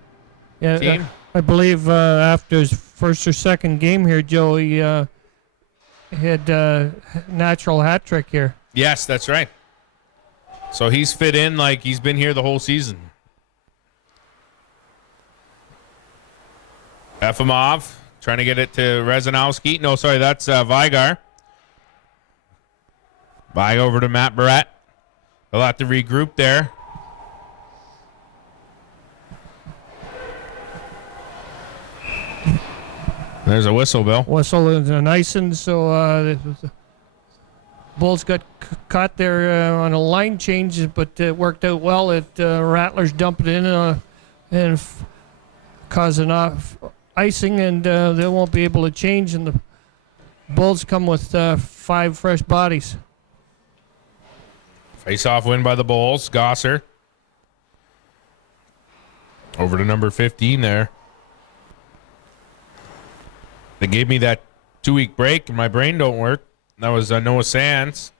team. I believe after his first or second game here, Joe, he had a natural hat trick here. Yes, that's right. So he's fit in like he's been here the whole season. Efimov trying to get it to Rezanowski. No, sorry, that's Vigar. By over to Matt Barrett. They'll have to regroup there. There's a whistle, Bill. Whistle is an icing, so the Bulls got caught there on a line change, but it worked out well. Rattlers dumped it in and causing icing, and they won't be able to change, and the Bulls come with 5 fresh bodies. Face-off win by the Bulls. Gosser. Over to number 15 there. They gave me that 2-week break and my brain don't work. That was Noah Sands.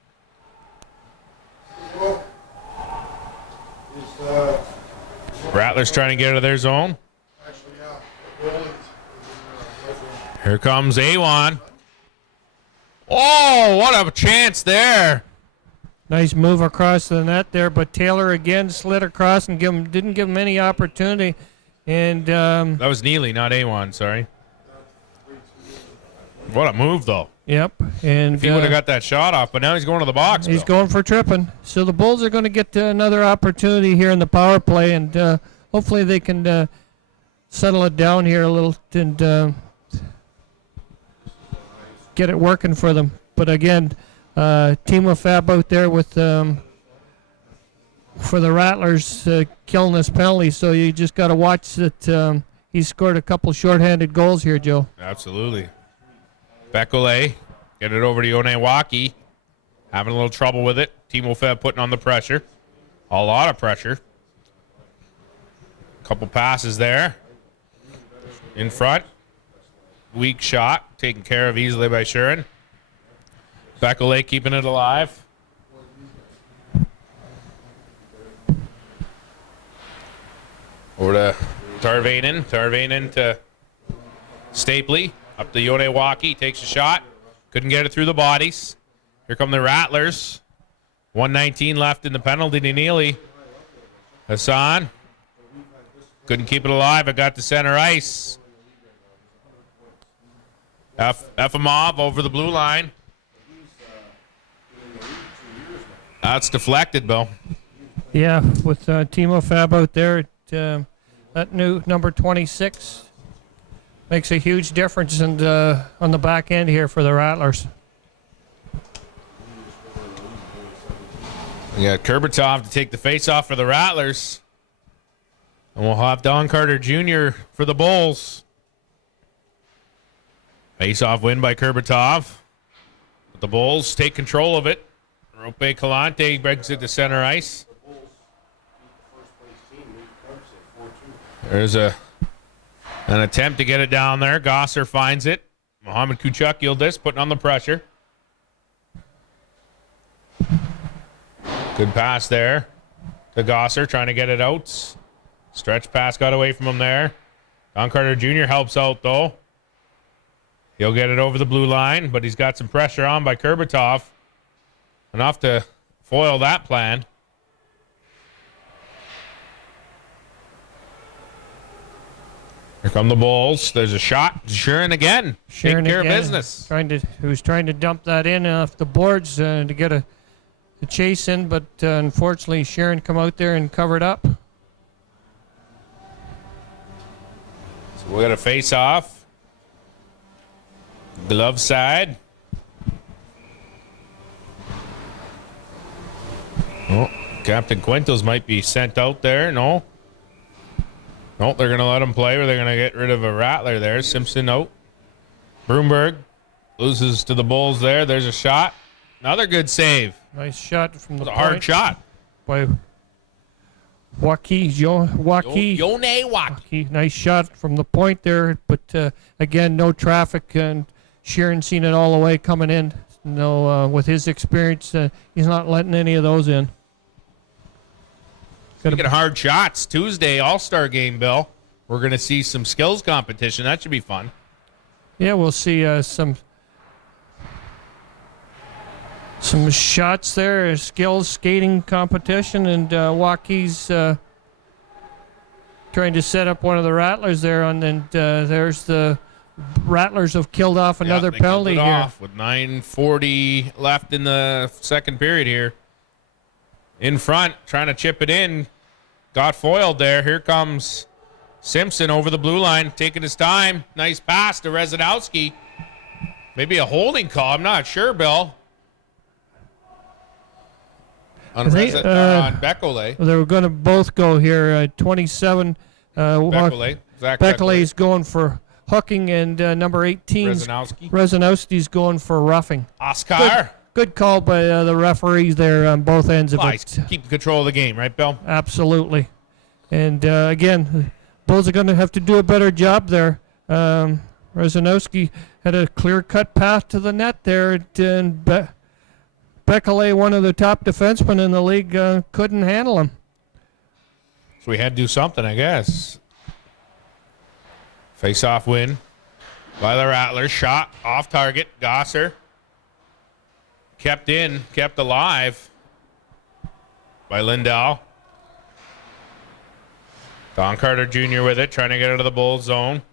Rattlers trying to get out of their zone. Here comes Awan. Oh, what a chance there. Nice move across the net there, but Taylor again slid across and didn't give him any opportunity. And that was Neely, not Awan, sorry. What a move, though. Yep. And if he would have got that shot off, but now he's going to the box. He's going for tripping. So the Bulls are going to get another opportunity here in the power play, and hopefully they can settle it down here a little and get it working for them. But again, Timo Fab out there with for the Rattlers killing this penalty, so you just got to watch that he scored a couple shorthanded goals here, Joe. Absolutely. Bekele, get it over to Yonewaki. Having a little trouble with it. Timo Feb putting on the pressure. A lot of pressure. Couple passes there. In front. Weak shot. Taken care of easily by Shurin. Bekele keeping it alive. Over to Tarvainen. Tarvainen to Stapley. Up to Yonewaki. Takes a shot. Couldn't get it through the bodies. Here come the Rattlers. 1:19 left in the penalty to Neely. Hassan. Couldn't keep it alive. It got to center ice. Efimov over the blue line. That's deflected, Bill. Yeah, with Timo Fab out there, that new number 26 makes a huge difference on the back end here for the Rattlers. We got Kurbatov to take the face-off for the Rattlers. And we'll have Don Carter Jr. for the Bulls. Face-off win by Kurbatov. But the Bulls take control of it. Rope Calante brings it to center ice. There's an attempt to get it down there. Gosser finds it. Mohamed Kuchuk Yildiz putting on the pressure. Good pass there to Gosser, trying to get it out. Stretch pass got away from him there. Don Carter Jr. helps out, though. He'll get it over the blue line, but he's got some pressure on by Kurbatov. Enough to foil that plan. Here come the Bulls. There's a shot. Shurin again. Taking care of business. Who's trying to dump that in off the boards to get a chase in, but unfortunately Shurin come out there and covered up. So we got a face off. Glove side. Oh, Captain Quintos might be sent out there. No. No, they're going to let him play, or they're going to get rid of a Rattler there. Simpson out. Broomberg loses to the Bulls there. There's a shot. Another good save. Nice shot from the point. A hard shot. By Yonewaki. Nice shot from the point there, but again, no traffic, and Sheeran seen it all the way coming in. No, with his experience, he's not letting any of those in. Speaking of hard shots, Tuesday All-Star game, Bill. We're going to see some skills competition. That should be fun. Yeah, we'll see some shots there, skills skating competition, and Waukie's trying to set up one of the Rattlers there, and there's the Rattlers have killed off another penalty here. Off with 9:40 left in the second period here. In front, trying to chip it in. Got foiled there. Here comes Simpson over the blue line, taking his time. Nice pass to Rezanowski. Maybe a holding call. I'm not sure, Bill. On Bekele. They were going to both go here. 27. Bekele's going for hooking, and number 18, Rezanowski's going for roughing. Oscar. Good call by the referees there on both ends of it. Keep control of the game, right, Bill? Absolutely. And again, Bulls are going to have to do a better job there. Rezanowski had a clear-cut path to the net there, and Bekele, one of the top defensemen in the league, couldn't handle him. So we had to do something, I guess. Face-off win by the Rattlers. Shot off target. Gosser kept alive by Lindell. Don Carter Jr. with it, trying to get out of the Bulls zone.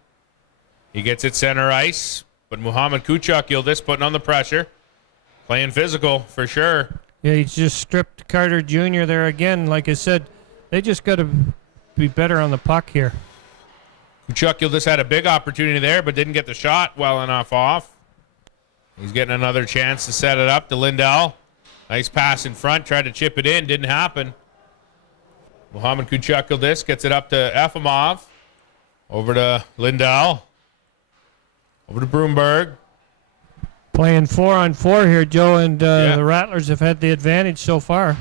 He gets it center ice, but Muhammad Kuchuk putting on the pressure. Playing physical for sure. Yeah, he just stripped Carter Jr. there again. Like I said, they just got to be better on the puck here. Kuchuk had a big opportunity there, but didn't get the shot well enough off. He's getting another chance to set it up to Lindell. Nice pass in front, tried to chip it in, didn't happen. Muhammad Kuchuk gets it up to Efimov. Over to Lindell. Over to Broomberg. Playing 4-on-4 here, Joe, and the Rattlers have had the advantage so far.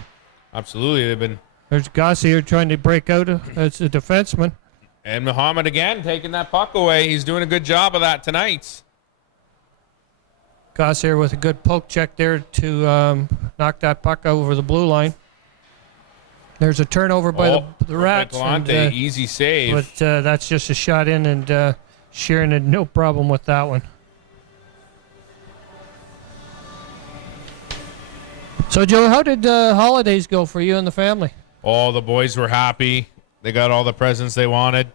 Absolutely, they've been. There's Gossi here trying to break out as a defenseman. And Muhammad again taking that puck away. He's doing a good job of that tonight. Goss here with a good poke check there to knock that puck over the blue line. There's a turnover by the Rats. Easy save. But that's just a shot in, and Sharon had no problem with that one. So, Joe, how did holidays go for you and the family? Oh, the boys were happy. They got all the presents they wanted.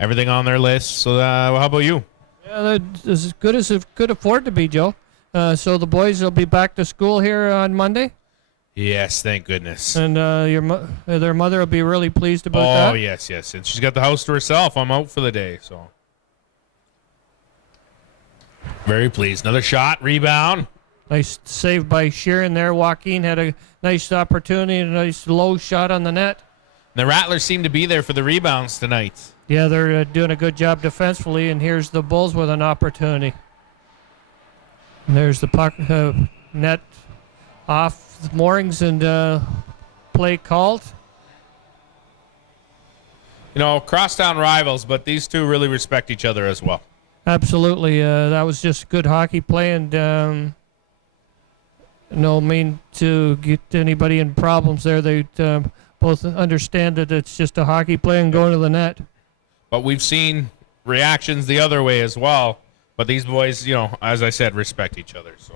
Everything on their list. So, how about you? Yeah, that's as good as it could afford to be, Joe. So the boys will be back to school here on Monday? Yes, thank goodness. And their mother will be really pleased about that? Oh, yes. And she's got the house to herself. I'm out for the day, so. Very pleased. Another shot, rebound. Nice save by Sheeran there. Joaquin had a nice opportunity, a nice low shot on the net. The Rattlers seem to be there for the rebounds tonight. Yeah, they're doing a good job defensively, and here's the Bulls with an opportunity. And there's the puck net off the moorings and play called. You know, crosstown rivals, but these two really respect each other as well. Absolutely. That was just good hockey play, and no mean to get anybody in problems there. They both understand that it's just a hockey play and going to the net. But we've seen reactions the other way as well. But these boys, you know, as I said, respect each other. So.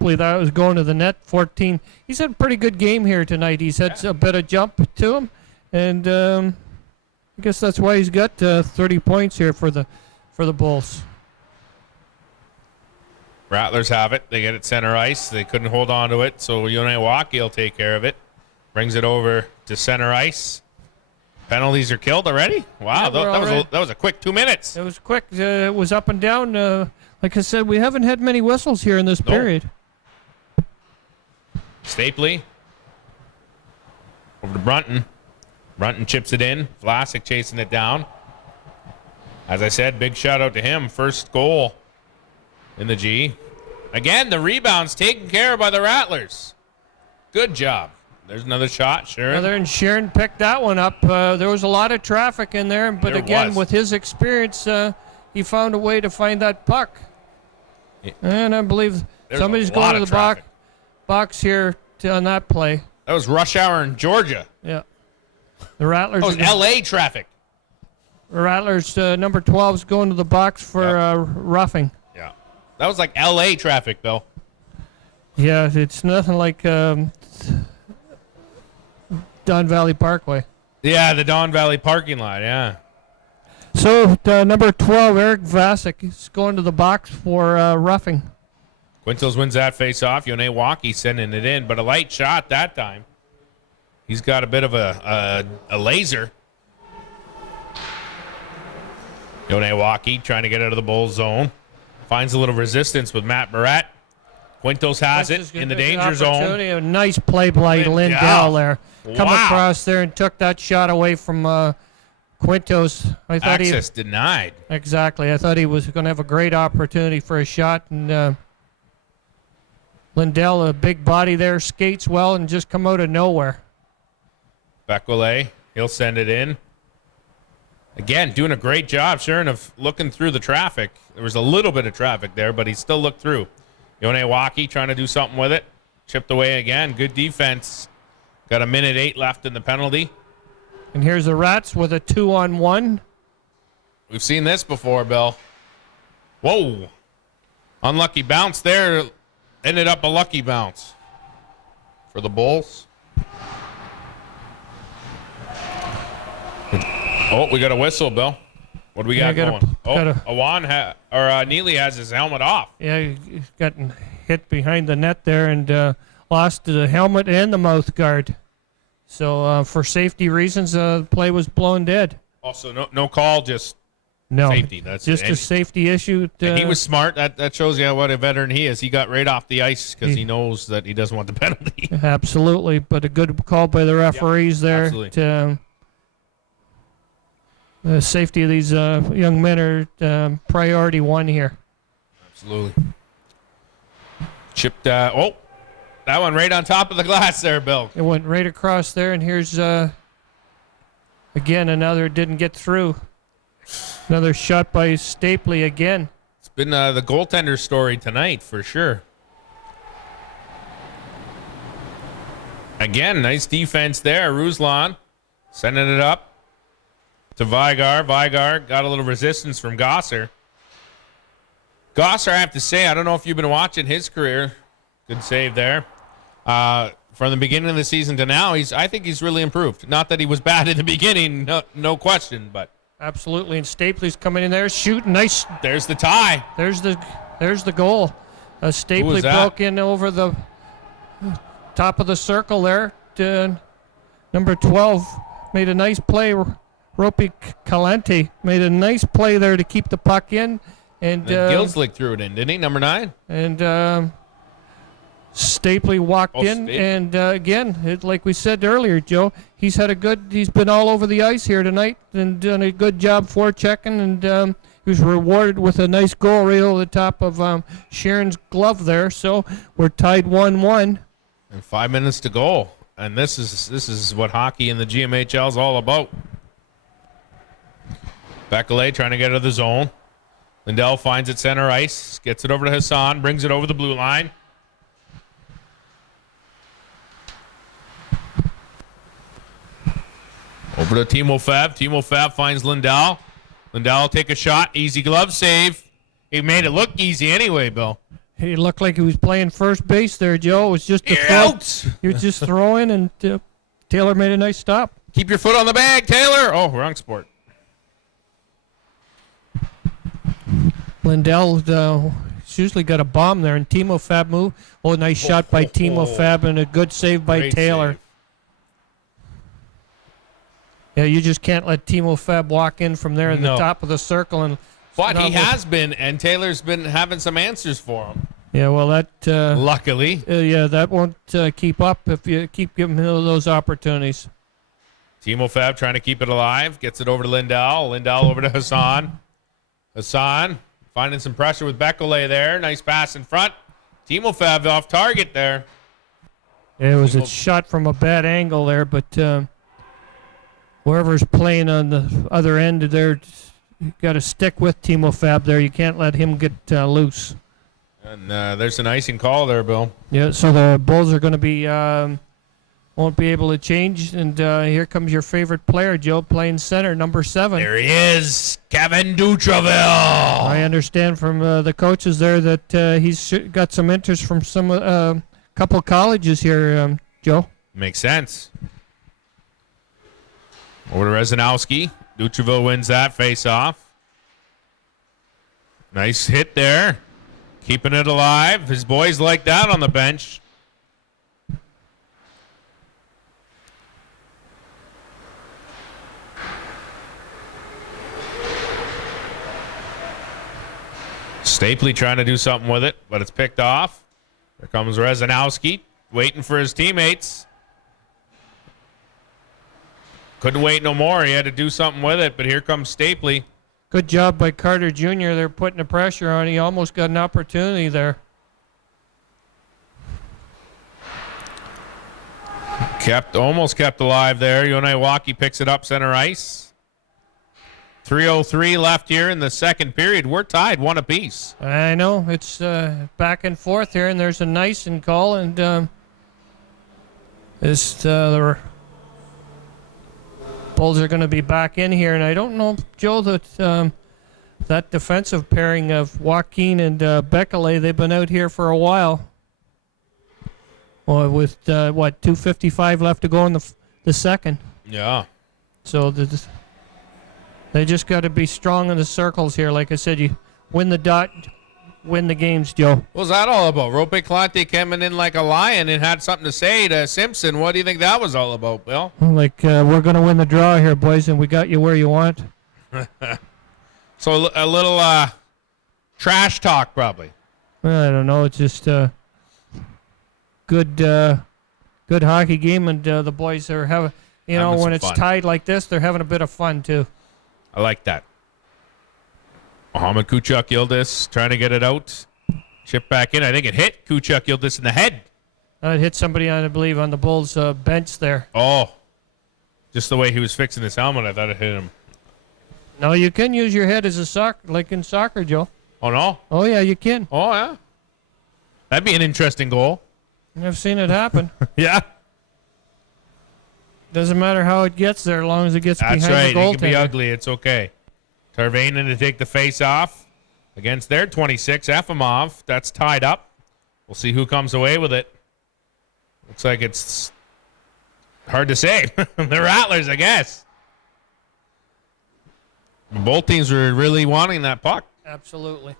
That was going to the net. 14. He's had a pretty good game here tonight. He's had a bit of jump to him, and I guess that's why he's got 30 points here for the Bulls. Rattlers have it. They get it center ice. They couldn't hold on to it, so Yonewaki will take care of it. Brings it over to center ice. Penalties are killed already? Wow, Yeah, that was a quick 2 minutes. It was quick. It was up and down. Like I said, we haven't had many whistles here in this period. Stapley. Over to Brunton. Brunton chips it in. Vlasic chasing it down. As I said, big shout out to him. First goal in the G. Again, the rebound's taken care of by the Rattlers. Good job. There's another shot, Sharon. And Sharon picked that one up. There was a lot of traffic in there, but with his experience, he found a way to find that puck. Yeah. And I believe somebody's going to the box here on that play. That was rush hour in Georgia. Yeah. The Rattlers. That was L.A. traffic. The Rattlers, number 12, is going to the box for roughing. Yeah. That was like L.A. traffic, Bill. Yeah, it's nothing like Don Valley Parkway. Yeah, the Don Valley parking lot, yeah. So, number 12, Eric Vasic, is going to the box for roughing. Quintos wins that face-off. Yonewaki sending it in, but a light shot that time. He's got a bit of a laser. Yonewaki trying to get out of the Bulls zone. Finds a little resistance with Matt Barrett. Quintos has it in the danger zone. A nice play by Lindell there. Come across there and took that shot away from Quintos. I thought Access denied. Exactly. I thought he was going to have a great opportunity for a shot. And Lindell, a big body there, skates well and just come out of nowhere. Bekele He'll send it in. Again, doing a great job, Sharon, of looking through the traffic. There was a little bit of traffic there, but he still looked through. Yonewaki trying to do something with it. Chipped away again. Good defense. Got 1:08 left in the penalty. And here's the Rats with a 2-on-1. We've seen this before, Bill. Whoa. Unlucky bounce there. Ended up a lucky bounce for the Bulls. Oh, we got a whistle, Bill. What do we got going? Neely has his helmet off. Yeah, he's gotten hit behind the net there and lost the helmet and the mouth guard. So for safety reasons, the play was blown dead. Also, no call, just no safety. That's just a safety issue. And he was smart. That shows you what a veteran he is. He got right off the ice because he knows that he doesn't want the penalty. Absolutely, but a good call by the referees there. Absolutely. The safety of these young men are priority one here. Absolutely. Chipped. That one right on top of the glass there, Bill. It went right across there, and here's again another didn't get through. Another shot by Stapley again. It's been the goaltender story tonight for sure. Again, nice defense there. Ruslan sending it up to Vigar. Vigar got a little resistance from Gosser. Gosser, I have to say, I don't know if you've been watching his career. Good save there. From the beginning of the season to now, I think he's really improved. Not that he was bad in the beginning, no question, but absolutely. And Stapley's coming in there, shooting nice. There's the tie. There's the goal. Stapley broke in over the top of the circle there. Number 12 made a nice play. Ropi Calente made a nice play there to keep the puck in. And Gilslick threw it in, didn't he? Number 9. And Stapley walked in. And again, like we said earlier, Joe, he's been all over the ice here tonight and done a good job forechecking. And he was rewarded with a nice goal right over the top of Sharon's glove there. So we're tied 1-1. And 5 minutes to go. And this is what hockey in the GMHL is all about. Bekele trying to get out of the zone. Lindell finds it center ice. Gets it over to Hassan. Brings it over the blue line. Over to Timo Fab. Timo Fab finds Lindell. Lindell will take a shot. Easy glove save. He made it look easy anyway, Bill. He looked like he was playing first base there, Joe. It was just a throw. He was just throwing, and Taylor made a nice stop. Keep your foot on the bag, Taylor. Oh, wrong sport. Lindell usually got a bomb there, and Timo Fab moved. Oh, nice shot by Timo Fab, and a good save by Great Taylor. Save. Yeah, you just can't let Timo Fab walk in from there in the top of the circle. But he has been, and Taylor's been having some answers for him. Yeah, well, that... luckily. That won't keep up if you keep giving him those opportunities. Timo Fab trying to keep it alive. Gets it over to Lindell. Lindell over to Hassan. Hassan finding some pressure with Bekele there. Nice pass in front. Timo Fab off target there. Yeah, it was a shot from a bad angle there, but whoever's playing on the other end there, you got to stick with Timo Fab there. You can't let him get loose. And there's an icing call there, Bill. Yeah, so the Bulls are going to be won't be able to change. And here comes your favorite player, Joe, playing center, number 7. There he is, Kevin Dutraville. I understand from the coaches there that he's got some interest from some couple colleges here, Joe. Makes sense. Over to Rezanowski. Dutraville wins that face-off. Nice hit there. Keeping it alive. His boys like that on the bench. Stapley trying to do something with it, but it's picked off. Here comes Rezanowski, waiting for his teammates. Couldn't wait no more. He had to do something with it, but here comes Stapley. Good job by Carter Jr. They're putting the pressure on. He almost got an opportunity there. Almost kept alive there. Uniwaki picks it up center ice. 3:03 left here in the second period. We're tied 1 apiece. I know. It's back and forth here, and there's a Nyson call, and the Bulls are going to be back in here. And I don't know, Joe, that that defensive pairing of Joaquin and Bekele, they've been out here for a while. Well, with, 2:55 left to go in the second. Yeah. So they just got to be strong in the circles here. Like I said, you win the dot, win the games, Joe. What was that all about? Rope Clante coming in like a lion and had something to say to Simpson. What do you think that was all about, Bill? Like, we're going to win the draw here, boys, and we got you where you want. So a little trash talk, probably. I don't know. It's just good hockey game, and the boys are having, Having when some it's fun. tied like this, they're having a bit of fun, too. I like that. Mohamed Kuchuk Yildiz trying to get it out. Chip back in. I think it hit Kuchuk Yildiz in the head. It hit somebody, I believe, on the Bulls' bench there. Oh. Just the way he was fixing his helmet, I thought it hit him. No, you can use your head as like in soccer, Joe. Oh, no? Oh, yeah, you can. Oh, yeah. That'd be an interesting goal. I've seen it happen. Yeah. Doesn't matter how it gets there, as long as it gets That's behind right. the goaltender. It can be ugly. It's okay. Tarvainen to take the face off against their 26. Efimov. That's tied up. We'll see who comes away with it. Looks like it's hard to say. The Rattlers, I guess. Both teams were really wanting that puck. Absolutely.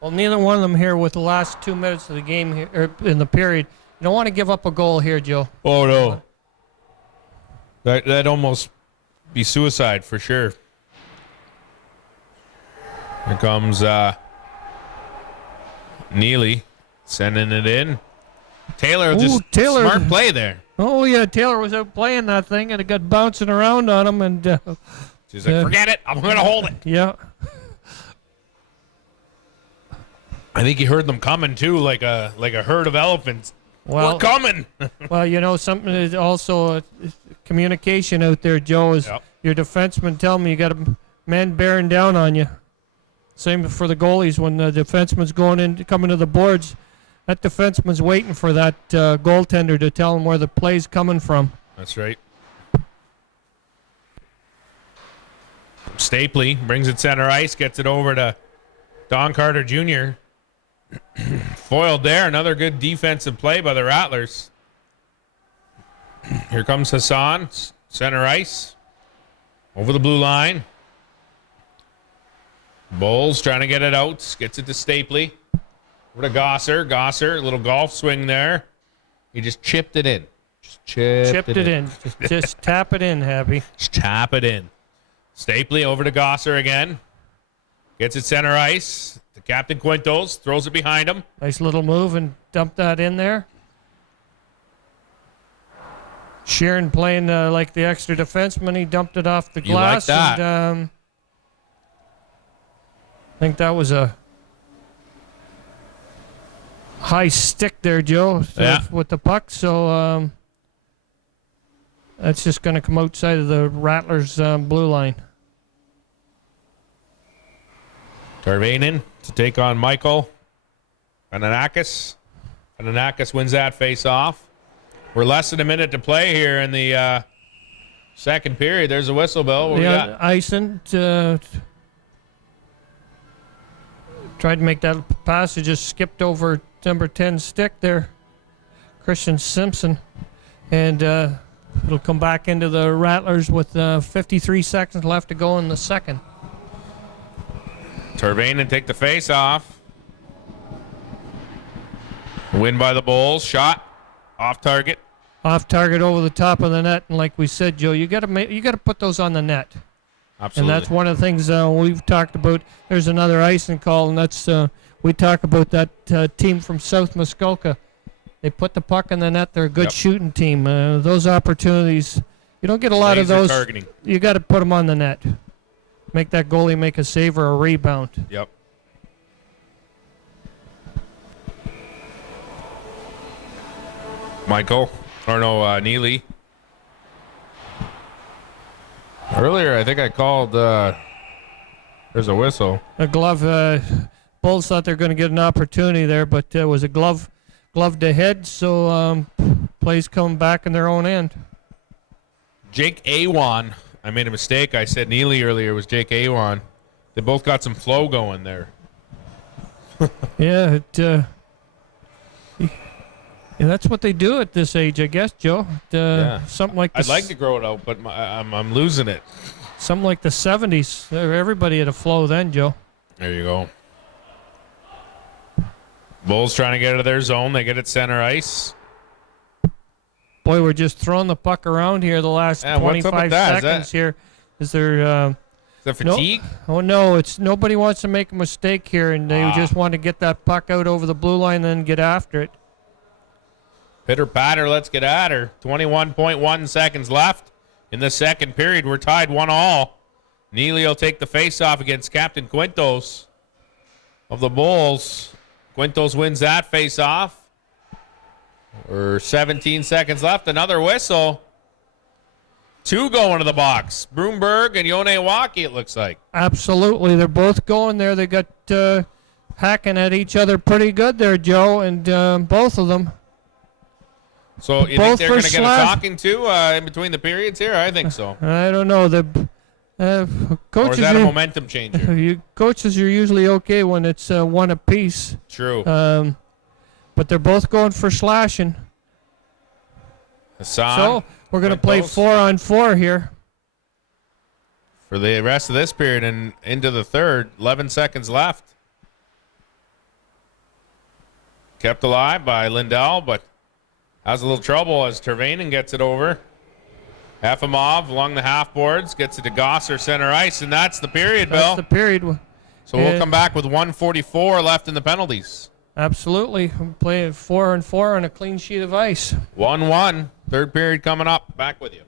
Well, neither one of them here with the last 2 minutes of the game here, or in the period. You don't want to give up a goal here, Joe. Oh, no. That'd almost be suicide for sure. Here comes Neely sending it in. Taylor Taylor. Smart play there. Oh, yeah, Taylor was out playing that thing, and it got bouncing around on him, and She's like, forget it. I'm going to hold it. yeah. I think he heard them coming, too, like a herd of elephants. Well, We're coming. well, something is also communication out there, Joe, is Yep. your defenseman tell me you got a man bearing down on you. Same for the goalies when the defenseman's coming to the boards. That defenseman's waiting for that goaltender to tell him where the play's coming from. That's right. Stapley brings it center ice, gets it over to Don Carter Jr. Foiled there. Another good defensive play by the Rattlers. Here comes Hassan, center ice, over the blue line. Bowles trying to get it out, gets it to Stapley. Over to Gosser. Gosser, a little golf swing there. He just chipped it in. Just chipped it in. Just tap it in, Happy. Just tap it in. Stapley over to Gosser again. Gets it center ice. The captain Quintos throws it behind him. Nice little move and dump that in there. Sheeran playing like the extra defenseman. He dumped it off the You like glass. that. And, I think that was a high stick there, Joe, Yeah. with the puck. So that's just going to come outside of the Rattlers' blue line. Tarvainen to take on Michael Ananakis. Ananakis wins that face-off. We're less than a minute to play here in the second period. There's a whistle, Bill. What we got? Ison tried to make that pass. He just skipped over number 10 stick there, Christian Simpson. And it'll come back into the Rattlers with 53 seconds left to go in the second. Tarvainen take the face-off. Win by the Bulls. Shot off target. Off target over the top of the net, and like we said, Joe, you got to put those on the net. Absolutely. And that's one of the things we've talked about. There's another icing call, and that's we talk about that team from South Muskoka. They put the puck in the net. They're a good Yep. shooting team. Those opportunities, you don't get a lot of Laser those. targeting. You got to put them on the net. Make that goalie make a save or a rebound. Yep. Michael Or no, Neely. Earlier, I think I called. There's a whistle. A glove. Bulls thought they were going to get an opportunity there, but it was a glove to head, so plays coming back in their own end. Jake Awan. I made a mistake. I said Neely earlier. It was Jake Awan. They both got some flow going there. Yeah, that's what they do at this age, I guess, Joe. Something like I'd like to grow it out, but I'm losing it. Something like the 70s. Everybody had a flow then, Joe. There you go. Bulls trying to get out of their zone. They get it center ice. Boy, we're just throwing the puck around here the last 25 seconds here. Is there... Is that fatigue? No, it's nobody wants to make a mistake here, and they just want to get that puck out over the blue line and then get after it. Pitter patter, let's get at her. 21.1 seconds left in the second period. We're tied 1-1. Neely will take the face-off against Captain Quintos of the Bulls. Quintos wins that face-off. We're 17 seconds left. Another whistle. Two going to the box. Broomberg and Yone Waki, it looks like. Absolutely. They're both going there. They got hacking at each other pretty good there, Joe, and both of them. So you think they're going to get a talking to in between the periods here? I think so. I don't know. The coaches or is that a momentum changer? Coaches are usually okay when it's one apiece. True. But they're both going for slashing. Hassan. So we're going to play 4-on-4 here. For the rest of this period and into the third, 11 seconds left. Kept alive by Lindell, but has a little trouble as Tervainen gets it over. Efimov along the half boards, gets it to Gosser center ice, and that's the period, Bill. That's the period. So we'll come back with 1:44 left in the penalties. Absolutely. I'm playing 4-on-4 on a clean sheet of ice. 1-1. Third period coming up. Back with you.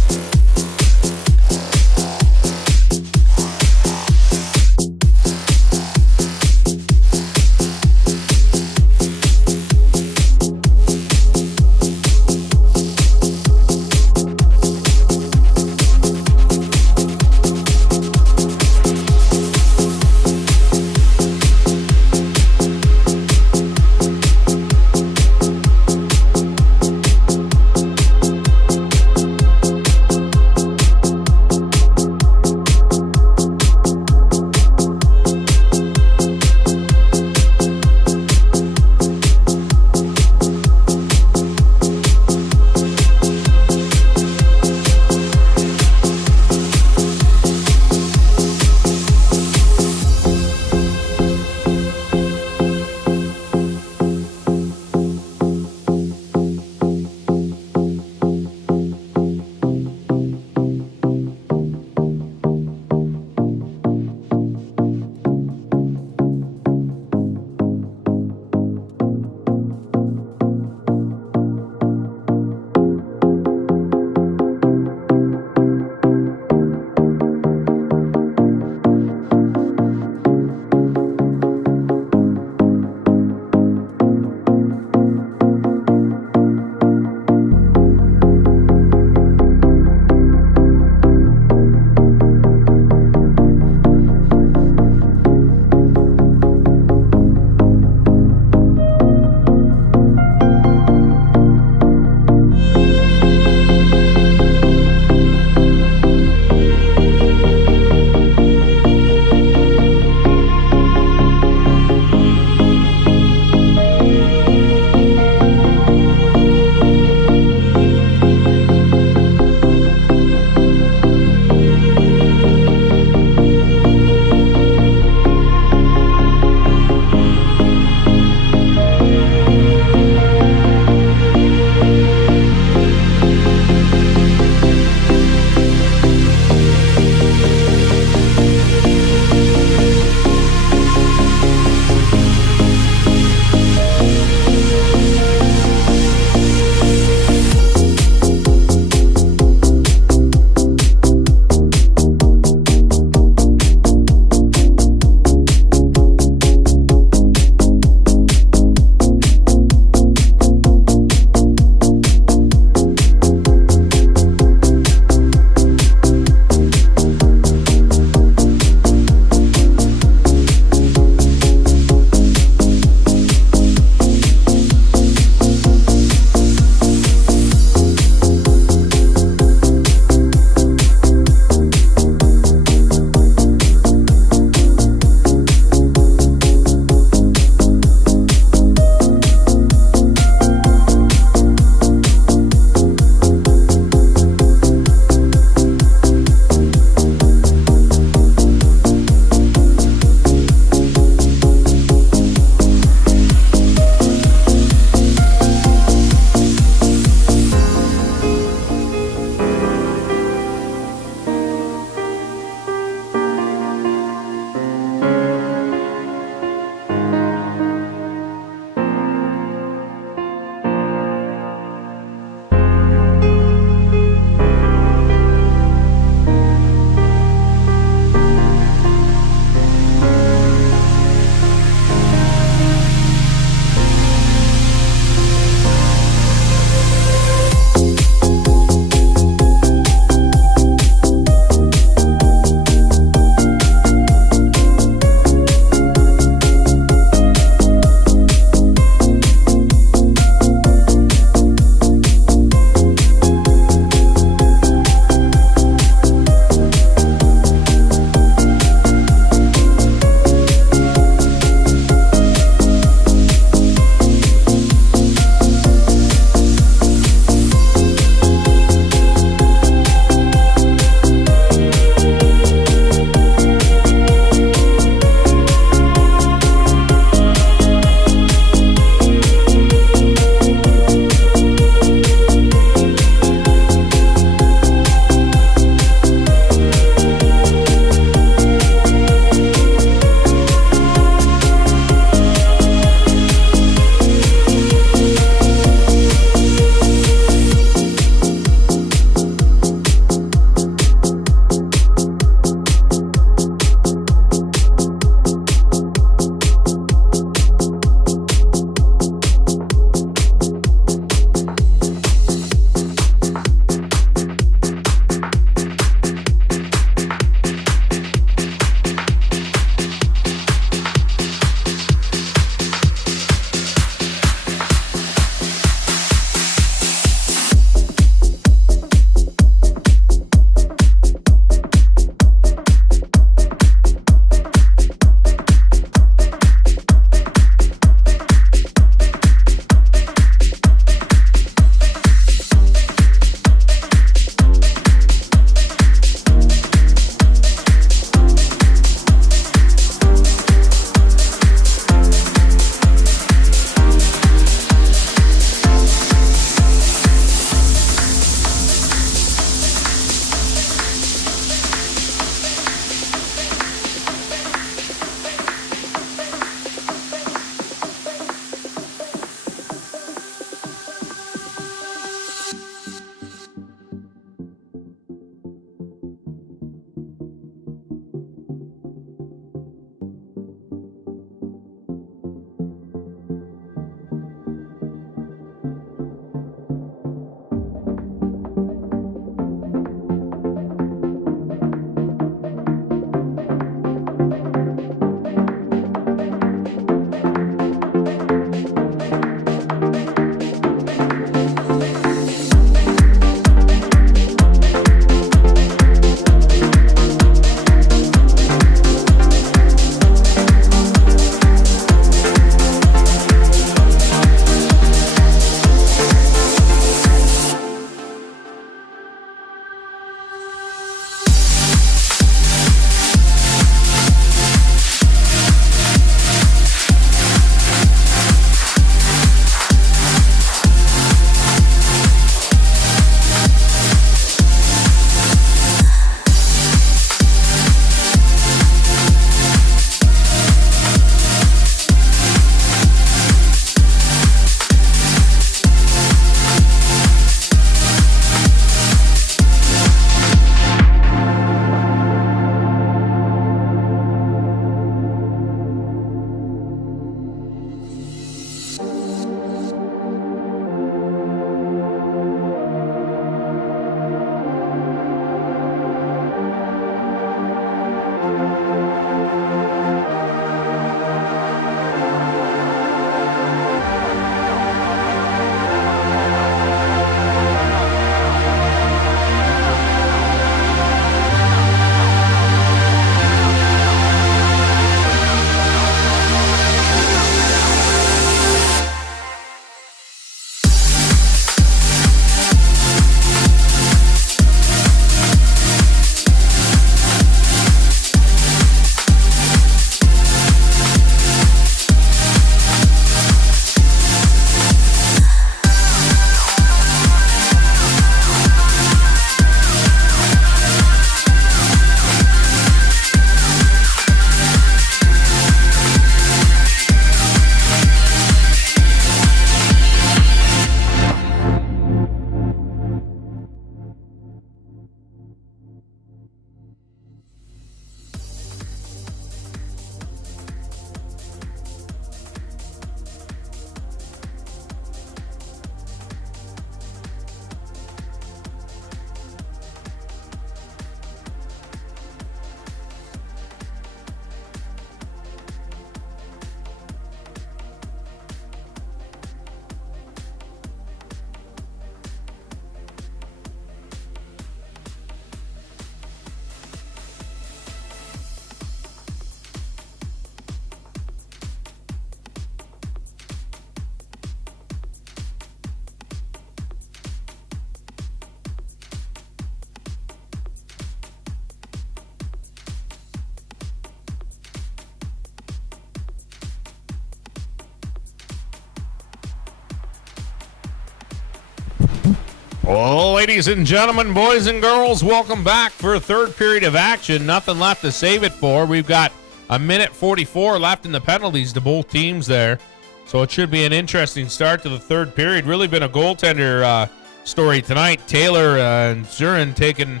Well, ladies and gentlemen, boys and girls, welcome back for a third period of action. Nothing left to save it for. We've got a minute 44 left in the penalties to both teams there. So it should be an interesting start to the third period. Really been a goaltender story tonight. Taylor and Zurin taking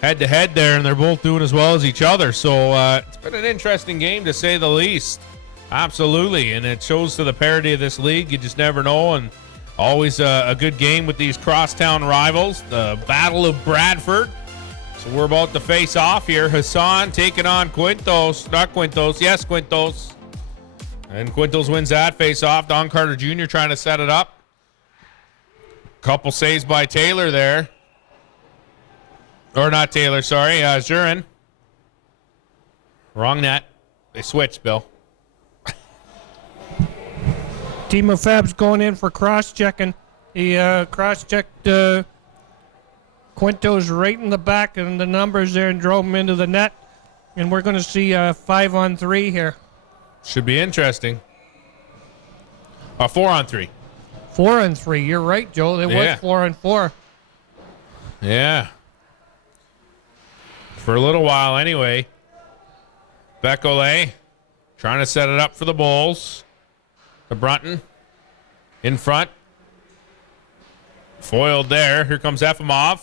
head-to-head there, and they're both doing as well as each other. So it's been an interesting game, to say the least. Absolutely, and it shows to the parity of this league. You just never know, and always a good game with these crosstown rivals. The Battle of Bradford. So we're about to face off here. Hassan taking on Quintos. Not Quintos. Yes, Quintos. And Quintos wins that face-off. Don Carter Jr. trying to set it up. Couple saves by Taylor there. Or not Taylor, sorry. Zurin. Wrong net. They switched, Bill. Timo Fab's going in for cross-checking. He cross-checked Quintos right in the back and the numbers there and drove him into the net. And we're going to see 5-on-3 here. Should be interesting. 4-on-3. 4-on-3. You're right, Joe. It was 4-on-4. Yeah. For a little while anyway. Becole trying to set it up for the Bulls. To Brunton. In front. Foiled there. Here comes Efimov.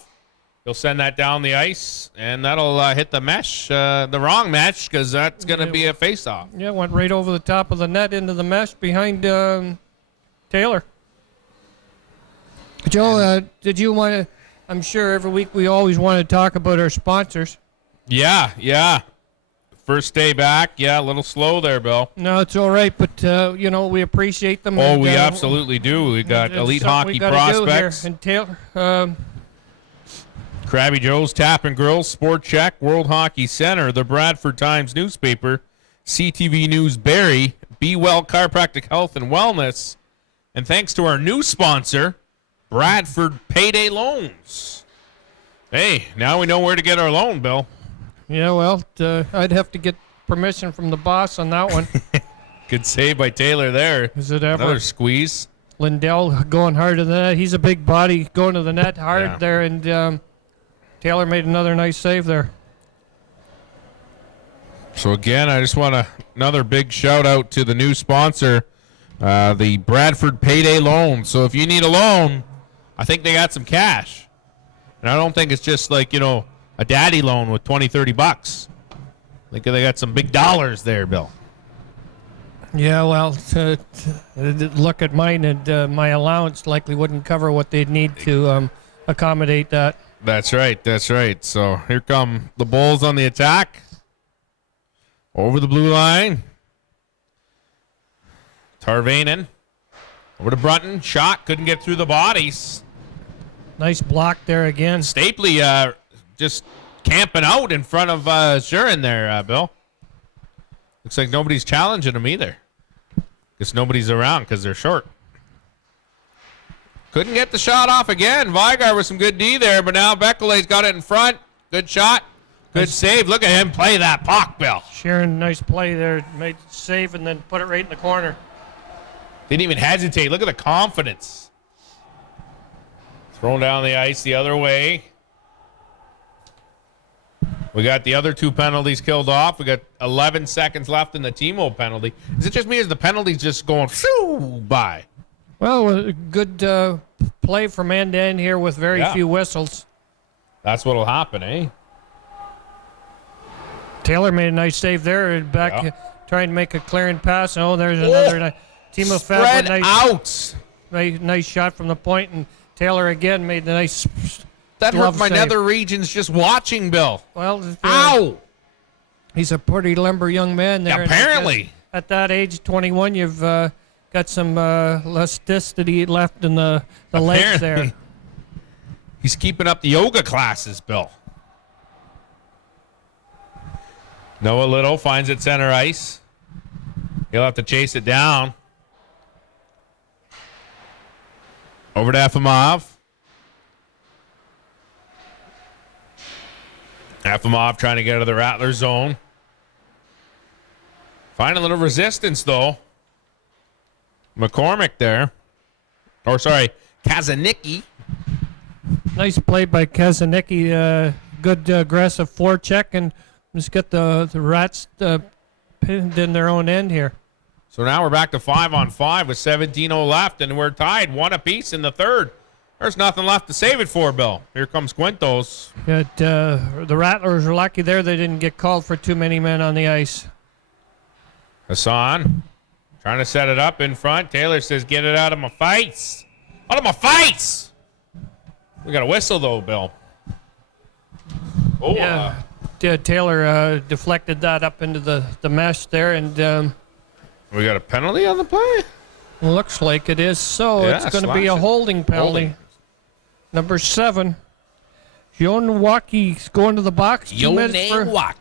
He'll send that down the ice, and that'll hit the mesh, the wrong mesh, because that's going to be a face-off. Yeah, went right over the top of the net into the mesh behind Taylor. Joe, did you want to, I'm sure every week we always want to talk about our sponsors. Yeah. First day back. Yeah, a little slow there, Bill. No, it's all right, but, we appreciate them. Oh, and, we absolutely do. We got elite hockey we gotta do here. prospects. And Taylor, Krabby Joe's Tap and Grill, Sport Check, World Hockey Center, the Bradford Times newspaper, CTV News Barrie, Be Well Chiropractic Health and Wellness, and thanks to our new sponsor, Bradford Payday Loans. Hey, now we know where to get our loan, Bill. yeah, well, I'd have to get permission from the boss on that one. Good save by Taylor there. Is it ever? Another squeeze. Lindell going hard to the net. He's a big body going to the net hard there, and Taylor made another nice save there. So again, I just want another big shout out to the new sponsor, the Bradford Payday Loan. So if you need a loan, I think they got some cash. And I don't think it's just like, a daddy loan with $20, $30. I think they got some big dollars there, Bill. Yeah, well, look at mine, and my allowance likely wouldn't cover what they'd need to accommodate that. That's right. So here come the Bulls on the attack. Over the blue line. Tarvainen. Over to Brunton. Shot. Couldn't get through the bodies. Nice block there again. Stapley just camping out in front of Zurin there, Bill. Looks like nobody's challenging him either. Guess nobody's around because they're short. Couldn't get the shot off again. Vigar with some good D there, but now Becole's got it in front. Good shot. Good save. Look at him play that puck, Bill. Sharon, nice play there. Made save and then put it right in the corner. Didn't even hesitate. Look at the confidence. Thrown down the ice the other way. We got the other two penalties killed off. We got 11 seconds left in the Timo penalty. Is it just me or is the penalties just going shoo by? Well, a good play from end to end here with very few whistles. That's what'll happen, eh? Taylor made a nice save there. Back trying to make a clearing pass. Oh, there's another. Timo Spread Fab, out. Nice shot from the point, and Taylor again made the nice. That hurt my save. nether regions just watching, Bill. Well, ow! He's a pretty limber young man there. Apparently. At that age, 21, you've got some elasticity left in the legs there. He's keeping up the yoga classes, Bill. Noah Little finds it center ice. He'll have to chase it down. Over to Efimov. Efimov trying to get out of the Rattler zone. Find a little resistance, though. McCormick there. Or, sorry, Kazanicki. Nice play by Kazanicki. Good aggressive forecheck, and just get the Rats pinned in their own end here. So now we're back to 5-on-5 with 17:0 left, and we're tied 1 apiece in the third. There's nothing left to save it for, Bill. Here comes Quintos. The Rattlers are lucky there they didn't get called for too many men on the ice. Hassan trying to set it up in front. Taylor says, get it out of my face. Out of my face! We got a whistle, though, Bill. Oh, Yeah, Taylor deflected that up into the mesh there, and we got a penalty on the play? looks like it is. So Yeah, it's going to be a slash it. holding penalty. Holding. Number 7. Yonwaki going to the box. 2 minutes for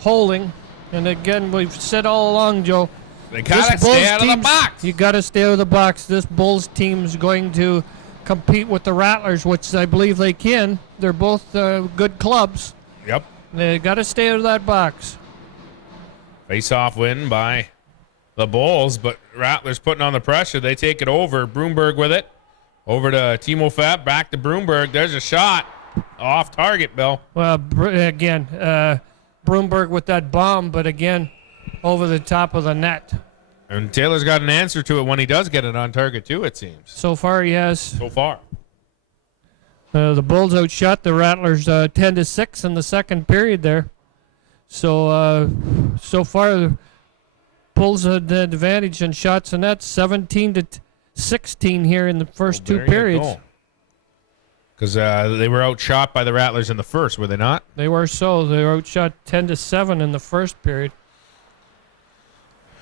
holding. And again, we've said all along, Joe. They gotta this Bulls stay out of the team's- box. You got to stay out of the box. This Bulls team's going to compete with the Rattlers, which I believe they can. They're both good clubs. Yep. They got to stay out of that box. Face-off win by the Bulls, but Rattlers putting on the pressure. They take it over. Broomberg with it. Over to Timofev. Back to Broomberg. There's a shot. Off target, Bill. Well, again, Broomberg with that bomb, but again, over the top of the net. And Taylor's got an answer to it when he does get it on target, too, it seems. So far, he has. So far. The Bulls outshot the Rattlers 10-6 in the second period there. So far, the Bulls had the advantage in shots and net, 17-16 here in the first two periods. Because they were outshot by the Rattlers in the first, were they not? They were so. They were outshot 10-7 in the first period.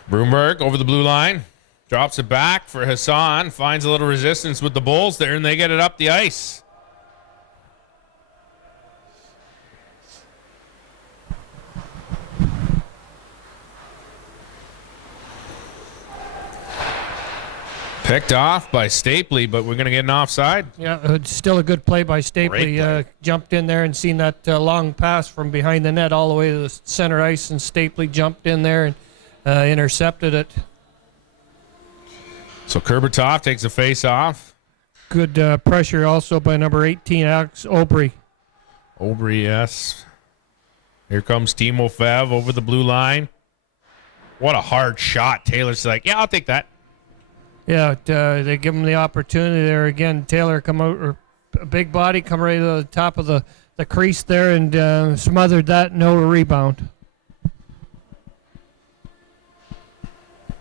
Broomberg over the blue line. Drops it back for Hassan. Finds a little resistance with the Bulls there, and they get it up the ice. Picked off by Stapley, but we're going to get an offside. Yeah, it's still a good play by Stapley. Great play. Jumped in there and seen that long pass from behind the net all the way to the center ice, and Stapley jumped in there and intercepted it. So Kurbatov takes a face off. Good pressure also by number 18, Alex Aubry. Aubry, yes. Here comes Timofev over the blue line. What a hard shot. Taylor's like, yeah, I'll take that. Yeah, they give him the opportunity there again. Taylor come out, or a big body, come right to the top of the crease there and smothered that. No rebound.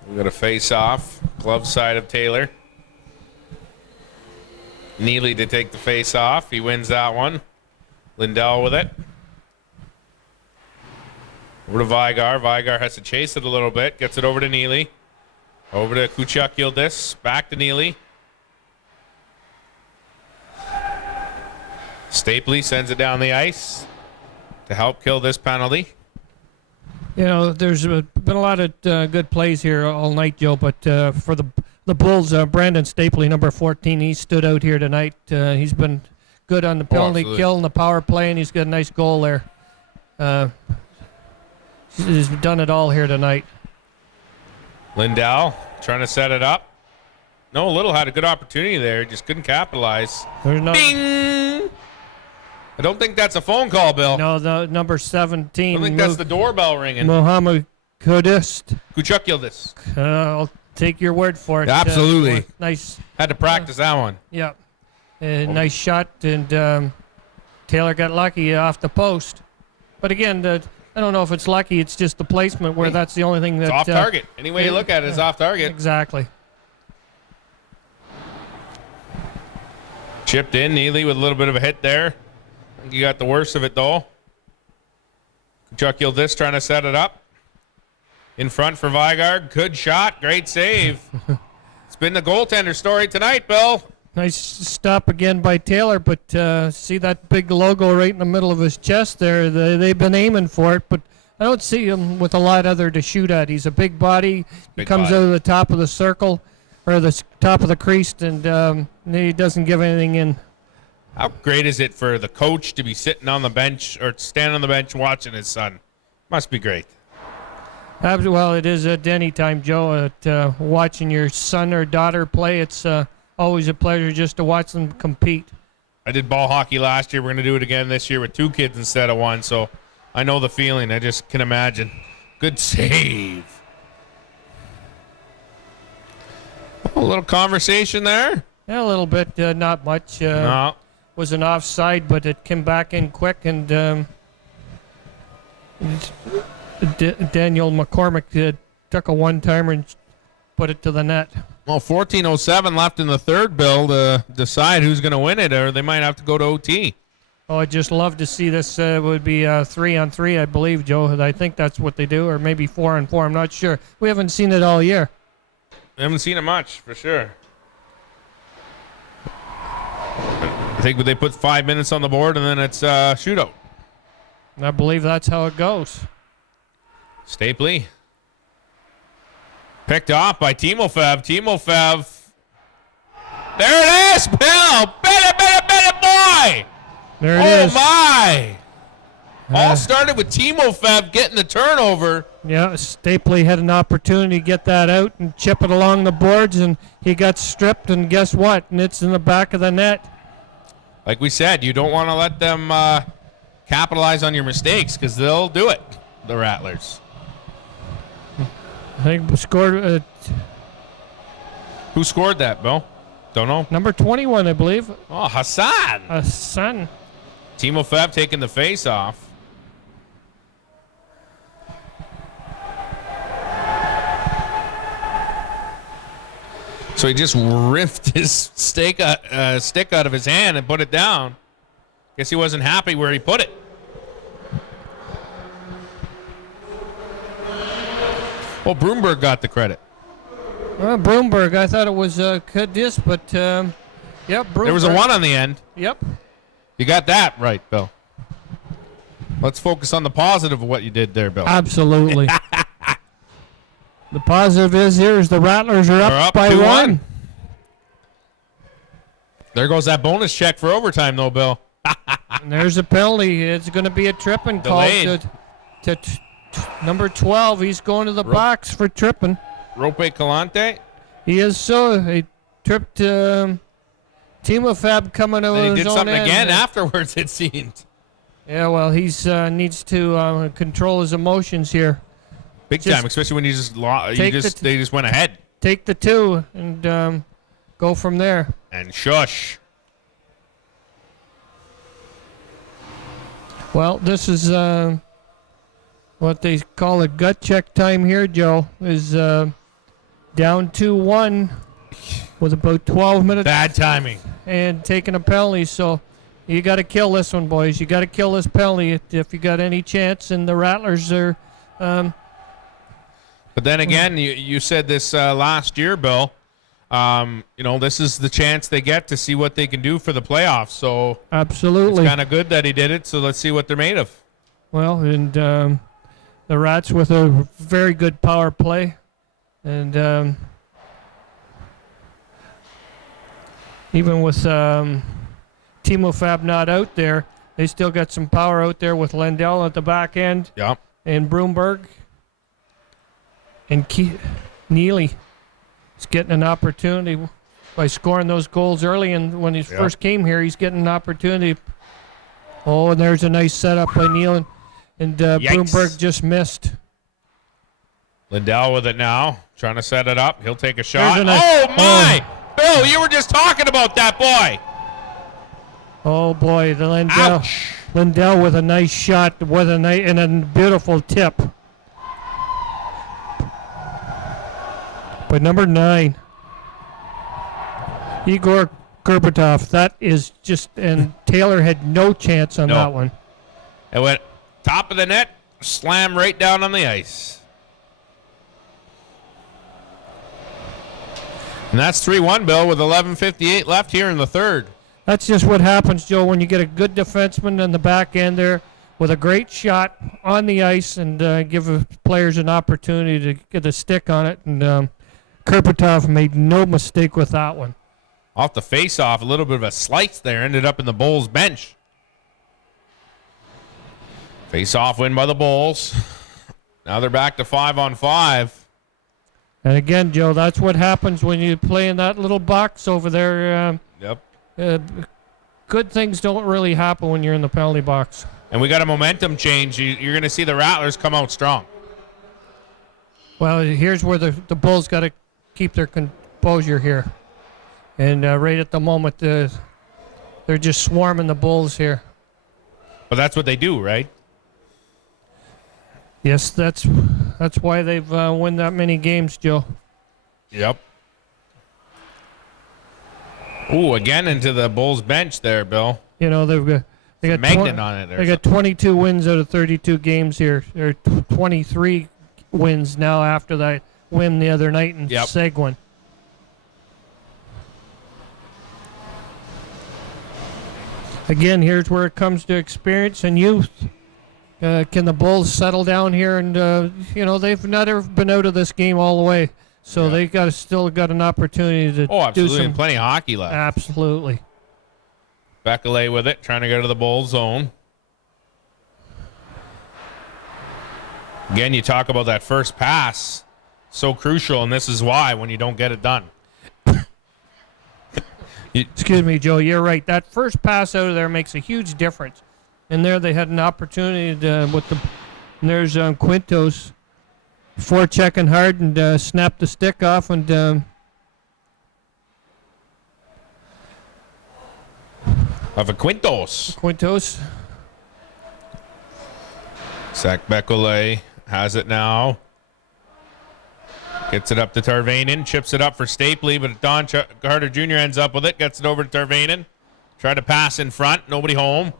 We got a face off. Glove side of Taylor. Neely to take the face off. He wins that one. Lindell with it. Over to Vigar. Vigar has to chase it a little bit. Gets it over to Neely. Over to Kuchuk Yildiz. Back to Neely. Stapley sends it down the ice to help kill this penalty. You know, there's been a lot of good plays here all night, Joe, but for the Bulls, Brandon Stapley, number 14, he stood out here tonight. He's been good on the penalty kill and the power play, and he's got a nice goal there. He's done it all here tonight. Lindell trying to set it up. No, Little had a good opportunity there. Just couldn't capitalize. There's no, Bing! I don't think that's a phone call, Bill. no, the number 17. I think that's the doorbell ringing. Mohammed Kudist. Kuchuk Yildiz. I'll take your word for it. Absolutely. Nice. Had to practice that one. Yeah. Nice shot, and Taylor got lucky off the post. But again, I don't know if it's lucky. It's just the placement where that's the only thing that... It's off target. Any way you look at it, it's off target. Exactly. Chipped in, Neely with a little bit of a hit there. I think you got the worst of it, though. Kuchuk Yildiz trying to set it up. In front for Vigard. Good shot. Great save. It's been the goaltender story tonight, Bill. Nice stop again by Taylor, but see that big logo right in the middle of his chest there? They've been aiming for it, but I don't see him with a lot other to shoot at. He's a big body. He comes out of the top of the circle, or the top of the crease, and he doesn't give anything in. How great is it for the coach to be sitting on the bench or standing on the bench watching his son? Must be great. Well, it is at any time, Joe. At watching your son or daughter play, it's always a pleasure just to watch them compete. I did ball hockey last year. We're going to do it again this year with 2 kids instead of 1. So I know the feeling. I just can imagine. Good save. A little conversation there. Yeah, a little bit, not much. No. Was an offside, but it came back in quick, and Daniel McCormick took a one-timer and put it to the net. Well, 14:07 left in the third, Bill, to decide who's going to win it, or they might have to go to OT. Oh, I'd just love to see this. Would be 3-on-3, I believe, Joe. I think that's what they do, or maybe 4-on-4. I'm not sure. We haven't seen it all year. I haven't seen it much, for sure. I think they put 5 minutes on the board, and then it's shootout. I believe that's how it goes. Stapley. Picked off by Timofev. Timofev. There it is, Bill. Bet it, boy. There it is. Oh, my. All started with Timofev getting the turnover. Yeah, Stapley had an opportunity to get that out and chip it along the boards, and he got stripped, and guess what? And it's in the back of the net. Like we said, you don't want to let them capitalize on your mistakes because they'll do it, the Rattlers. I think we scored Who scored that, Bill? Don't know. number 21, I believe. Oh, Hassan. Son. Timofev taking the face off. So he just ripped his stick out of his hand and put it down. Guess he wasn't happy where he put it. Well, Broomberg got the credit. Broomberg, I thought it was Cadiz, but yep, Broomberg. There was a 1 on the end. Yep. You got that right, Bill. Let's focus on the positive of what you did there, Bill. Absolutely. The positive is the Rattlers are up by 2-1. 1. There goes that bonus check for overtime, though, Bill. And there's a penalty. It's going to be a tripping call Delayed. to number 12. He's going to the box for tripping. Rope Calante. He is so. He tripped Timofab coming over Then he his did own something end. again afterwards, it seemed. Yeah, well, he's needs to control his emotions here. Big Just time, especially when you take they just went ahead. Take the 2 and go from there. And shush. Well, this is what they call a gut check time here, Joe. Is down 2-1 with about 12 minutes. Bad timing. And taking a penalty. So you got to kill this one, boys. You got to kill this penalty if you got any chance. And the Rattlers are. But then again, you said this last year, Bill. This is the chance they get to see what they can do for the playoffs. So Absolutely. it's kind of good that he did it. So let's see what they're made of. Well, and the Rats with a very good power play. And even with Timofab not out there, they still got some power out there with Lindell at the back end. Yeah. And Broomberg. And Neely is getting an opportunity by scoring those goals early. And when he first came here, he's getting an opportunity. Oh, and there's a nice setup by Neely. And Broomberg just missed. Lindell with it now, trying to set it up. He'll take a shot. Nice, my! Bill, you were just talking about that boy. Oh, boy, the Lindell. Ouch. Lindell with a nice shot with and a beautiful tip. But number 9, Igor Gerbetov. That is just, and Taylor had no chance on that one. It went top of the net, slam right down on the ice. And that's 3-1, Bill, with 11:58 left here in the third. That's just what happens, Joe, when you get a good defenseman on the back end there with a great shot on the ice and give players an opportunity to get a stick on it. And Kerpatov made no mistake with that one. Off the face-off, a little bit of a slice there. Ended up in the Bulls bench. Face-off win by the Bulls. Now they're back to 5-on-5. And again, Joe, that's what happens when you play in that little box over there. Yep. good things don't really happen when you're in the penalty box. And we got a momentum change. You're going to see the Rattlers come out strong. Well, here's where the Bulls got to keep their composure here. And right at the moment, they're just swarming the Bulls here. But that's what they do, right? Yes, that's why they've won that many games, Joe. Yep. Ooh, again into the Bulls bench there, Bill. You know, they got Magnet on it there. They got 22 wins out of 32 games here. They're 23 wins now after that win the other night in Seguin. Again, here's where it comes to experience and youth. Can the Bulls settle down here? And, they've not ever been out of this game all the way. So they still got an opportunity to absolutely, do some. and plenty of hockey left. Absolutely. Beckley with it, trying to go to the Bulls zone. Again, you talk about that first pass. So crucial, and this is why when you don't get it done. Excuse me, Joe. You're right. That first pass out of there makes a huge difference. And there they had an opportunity and there's Quintos forechecking hard and snapped the stick off and of a Quintos. Zach Beckley has it now. Gets it up to Tarvainen, chips it up for Stapley, but Don Carter Jr. ends up with it, gets it over to Tarvainen. Try to pass in front, nobody home.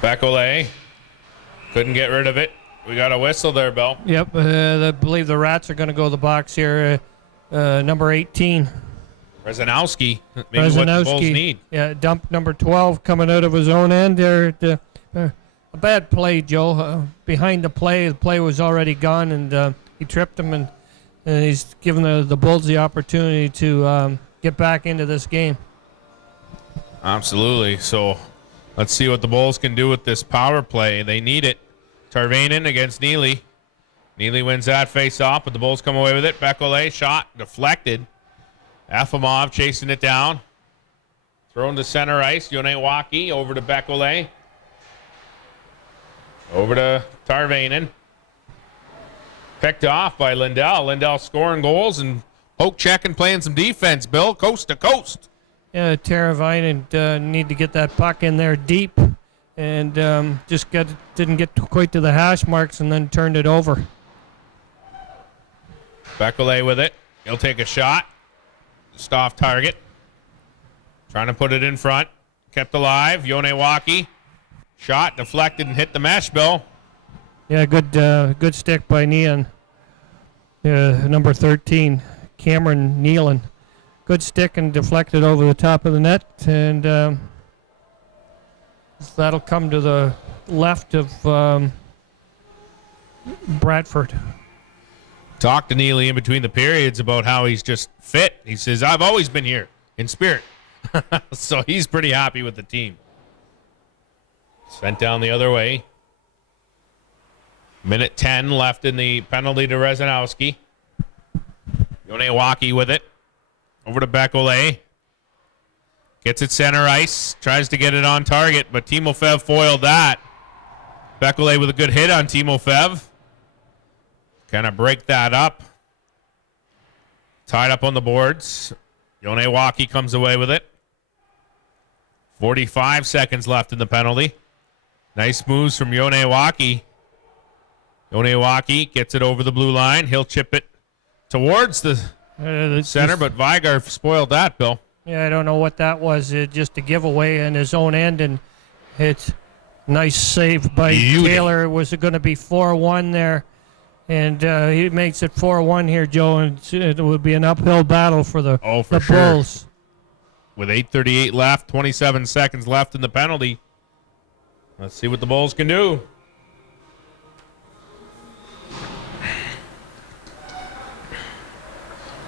Beckley couldn't get rid of it. We got a whistle there, Bill. Yep, I believe the Rats are going to go to the box here. Number 18. Rezanowski, maybe what the Bulls need. Yeah, dump number 12 coming out of his own end there. A bad play, Joe. Behind the play was already gone, and he tripped him, and he's given the Bulls the opportunity to get back into this game. Absolutely. So let's see what the Bulls can do with this power play. They need it. Tarvainen against Neely. Neely wins that face-off, but the Bulls come away with it. Beckley, shot, deflected. Efimov chasing it down. Thrown to center ice. Yonewaki over to Beckley. Over to Tarvainen. Picked off by Lindell. Lindell scoring goals and poke checking, playing some defense, Bill, coast to coast. Yeah, Tarvainen need to get that puck in there deep and didn't get quite to the hash marks and then turned it over. Beckley with it. He'll take a shot. Just off target. Trying to put it in front. Kept alive. Yonewaki. Shot, deflected, and hit the mesh, Bill. Yeah, good stick by Neon. Number 13, Cameron Nealon. Good stick and deflected over the top of the net, and that'll come to the left of Bradford. Talked to Neely in between the periods about how he's just fit. He says, I've always been here in spirit. So he's pretty happy with the team. Sent down the other way. Minute 10 left in the penalty to Rezanowski. Yonewaki with it. Over to Beckley. Gets it center ice. Tries to get it on target, but Timofev foiled that. Beckley with a good hit on Timofev. Kind of break that up. Tied up on the boards. Yonewaki comes away with it. 45 seconds left in the penalty. Nice moves from Yonewaki. Yonewaki gets it over the blue line. He'll chip it towards the center, but Vigar spoiled that, Bill. Yeah, I don't know what that was. Just a giveaway in his own end, and it's nice save by Taylor. It was going to be 4-1 there, and he makes it 4-1 here, Joe, and it would be an uphill battle for the Bulls. With 8:38 left, 27 seconds left in the penalty. Let's see what the Bulls can do.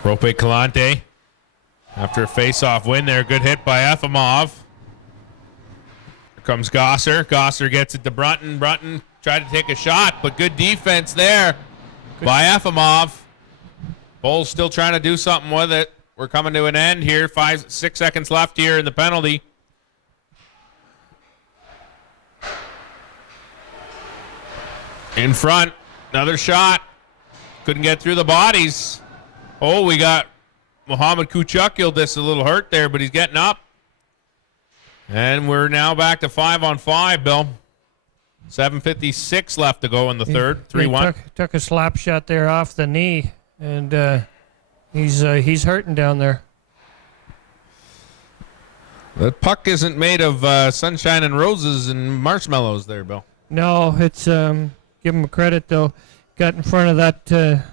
Rope Calante, after a face-off win there, good hit by Efimov. Here comes Gosser. Gosser gets it to Brunton. Brunton tried to take a shot, but good defense there by Efimov. Bulls still trying to do something with it. We're coming to an end here. 6 seconds left here in the penalty. In front. Another shot. Couldn't get through the bodies. Oh, we got Mohamed Kuchuk. This a little hurt there, but he's getting up. And we're now back to 5-on-5, Bill. 7:56 left to go in the third. 3-1. Took a slap shot there off the knee, and he's hurting down there. The puck isn't made of sunshine and roses and marshmallows there, Bill. No, it's give him credit though. Got in front of that,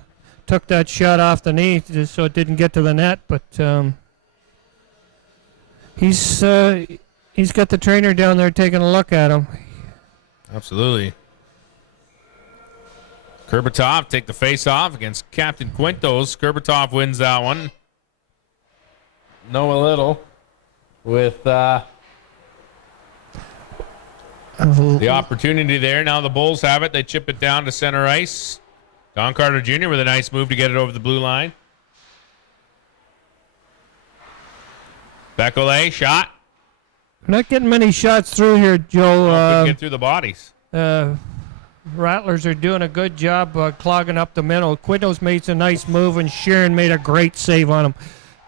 took that shot off the knee just so it didn't get to the net. But he's got the trainer down there taking a look at him. Absolutely. Kurbatov take the face-off against Captain Quintos. Kurbatov wins that one. Noah Little with the opportunity there. Now the Bulls have it. They chip it down to center ice. Don Carter Jr. with a nice move to get it over the blue line. Bekele, shot. Not getting many shots through here, Joe. Couldn't get through the bodies. Rattlers are doing a good job clogging up the middle. Quintos made a nice move, and Sharon made a great save on him.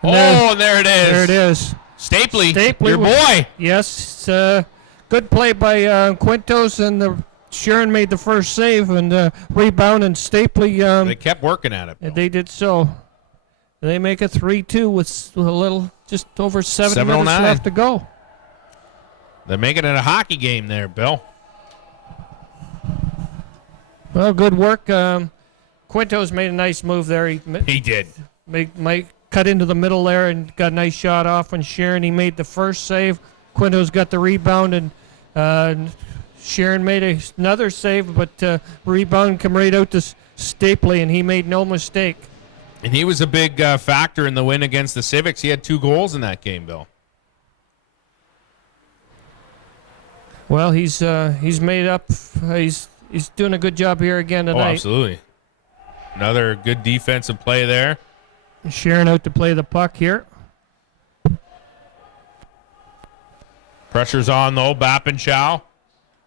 And there it is. There it is. Stapley, your was- boy. Yes, good play by Quintos, and Sharon made the first save, and rebound, and Stapley. They kept working at it, Bill. They did so. They make it 3-2 with a little, just over 7 minutes 7:09. left to go. They're making it a hockey game there, Bill. Well, good work. Quintos made a nice move there. He did. Cut into the middle there and got a nice shot off when Sharon. He made the first save. Quintos got the rebound, and Sharon made another save, but rebound come right out to Stapley, and he made no mistake. And he was a big factor in the win against the Civics. He had 2 goals in that game, Bill. Well, he's made up. He's doing a good job here again tonight. Oh, absolutely. Another good defensive play there. Sharon out to play the puck here. Pressure's on, though. Bappenshaw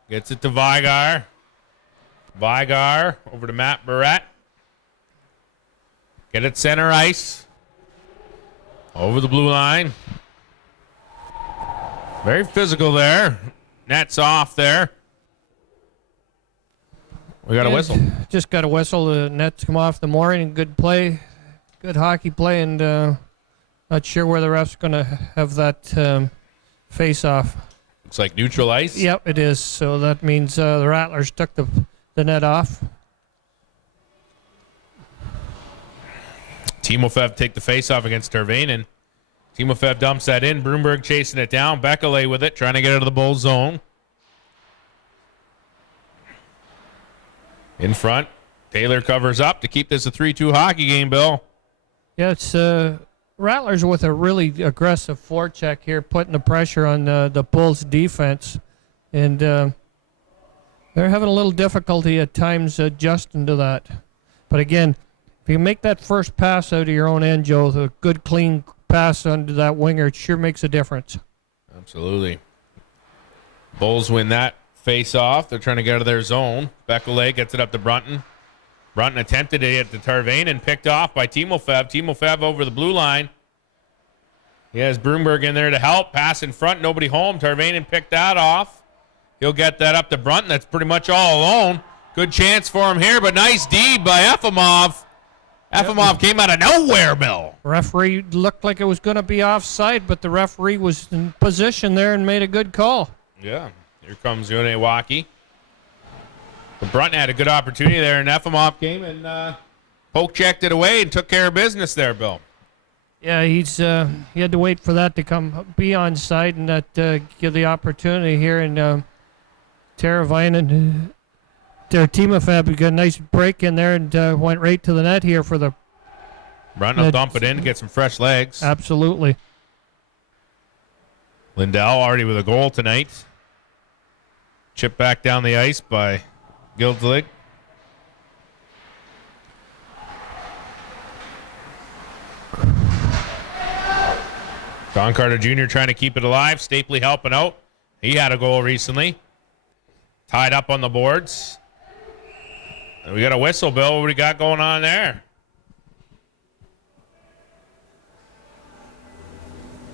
gets it to Vigar. Vigar over to Matt Barrett. Get it center ice. Over the blue line. Very physical there. Net's off there. We got a whistle. Just got a whistle. The nets come off the mooring. Good play. Good hockey play, and not sure where the ref's going to have that face-off. Looks like neutral ice. Yep, it is. So that means the Rattlers took the net off. Timofev take the face-off against Tervainen. Timofev dumps that in. Broomberg chasing it down. Bekele with it, trying to get out of the Bull zone. In front. Taylor covers up to keep this a 3-2 hockey game, Bill. Yeah, it's Rattlers with a really aggressive forecheck here, putting the pressure on the Bulls' defense. And they're having a little difficulty at times adjusting to that. But again, if you make that first pass out of your own end, Joe, the good, clean pass under that winger, it sure makes a difference. Absolutely. Bulls win that face-off. They're trying to get out of their zone. Bekele gets it up to Brunton. Brunton attempted it at the Tervainen, picked off by Timofev. Timofev over the blue line. He has Broomberg in there to help. Pass in front, nobody home. Tervainen picked that off. He'll get that up to Brunton. That's pretty much all alone. Good chance for him here, but nice D by Efimov. Efimov came out of nowhere, Bill. Referee looked like it was going to be offside, but the referee was in position there and made a good call. Yeah, here comes Yonewaki. But Brunton had a good opportunity there, and Efimov came and poke checked it away and took care of business there, Bill. Yeah, he had to wait for that to be onside and that give the opportunity here. And Teravainen, Timofev got a nice break in there and went right to the net here for the. Brunton will dump it in, get some fresh legs. Absolutely. Lindell already with a goal tonight. Chipped back down the ice by Gildslig. Don Carter Jr. trying to keep it alive. Stapley helping out. He had a goal recently. Tied up on the boards. And we got a whistle, Bill. What do we got going on there?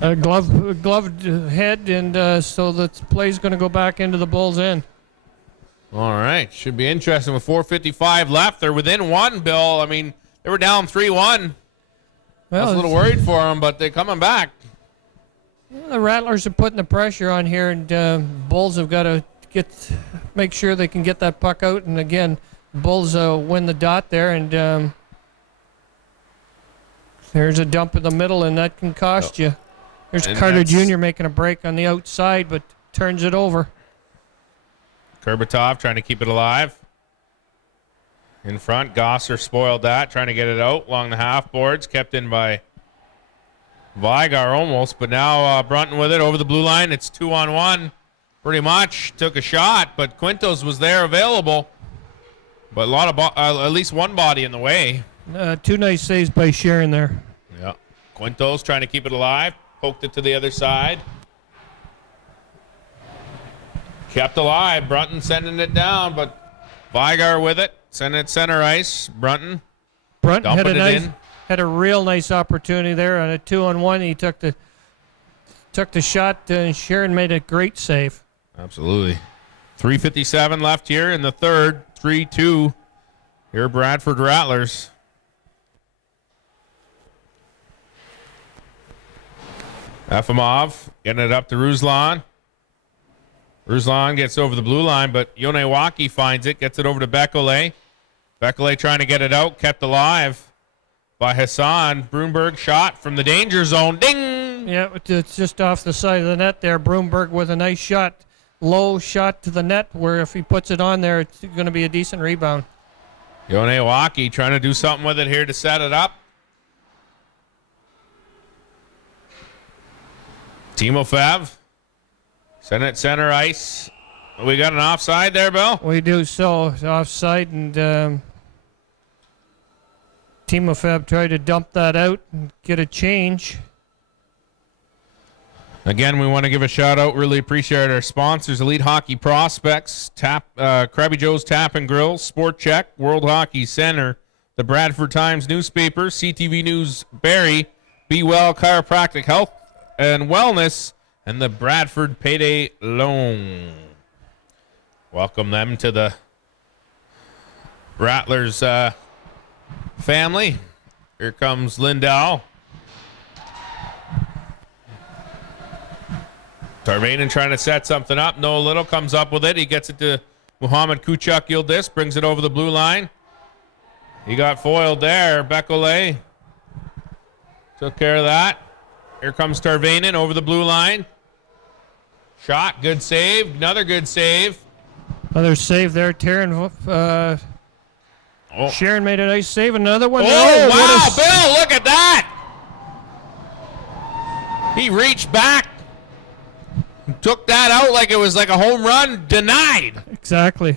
Gloved head, and so the play's going to go back into the Bulls' end. All right. Should be interesting with 4:55 left. They're within one, Bill. I mean, they were down 3-1. I was a little worried for them, but they're coming back. The Rattlers are putting the pressure on here, and Bulls have got to make sure they can get that puck out. And again, Bulls win the dot there, and there's a dump in the middle, and that can cost you. There's Carter Jr. making a break on the outside, but turns it over. Kurbatov trying to keep it alive. In front, Gosser spoiled that, trying to get it out along the half boards, kept in by Vigar almost, but now Brunton with it over the blue line. It's 2-on-1, pretty much. Took a shot, but Quintos was there available. But a lot of at least one body in the way. Two nice saves by Sharon there. Yeah, Quintos trying to keep it alive, poked it to the other side. Kept alive. Brunton sending it down, but Vigar with it. Send it center ice. Brunton had a real nice opportunity there on a 2-on-1. He took the shot, and Sharon made a great save. Absolutely. 3:57 left here in the third. 3-2. Here, Bradford Rattlers. Efimov getting it up to Ruslan. Ruslan gets over the blue line, but Yonewaki finds it, gets it over to Bekele. Bekele trying to get it out, kept alive by Hassan. Broomberg shot from the danger zone. Ding! Yeah, it's just off the side of the net there. Broomberg with a nice shot. Low shot to the net, where if he puts it on there, it's going to be a decent rebound. Yonewaki trying to do something with it here to set it up. Timofev. Send it center ice. We got an offside there, Bill? We do, so it's offside, and Timofev tried to dump that out and get a change. Again, we want to give a shout out. Really appreciate our sponsors: Elite Hockey Prospects, Krabby Joe's Tap and Grill, Sport Check, World Hockey Center, the Bradford Times newspaper, CTV News Barrie, Be Well Chiropractic Health and Wellness, and the Bradford Payday Loan. Welcome them to the Rattlers family. Here comes Lindell. Tarvanen trying to set something up. Noah Little comes up with it. He gets it to Muhammad Kuchuk Yildiz. Brings it over the blue line. He got foiled there. Bekele took care of that. Here comes Tarvanen over the blue line. Shot. Good save. Another good save. Another save there. Taryn. Sharon made a nice save. Another one. Oh, wow. Bill, look at that. He reached back. Took that out like it was like a home run. Denied. Exactly.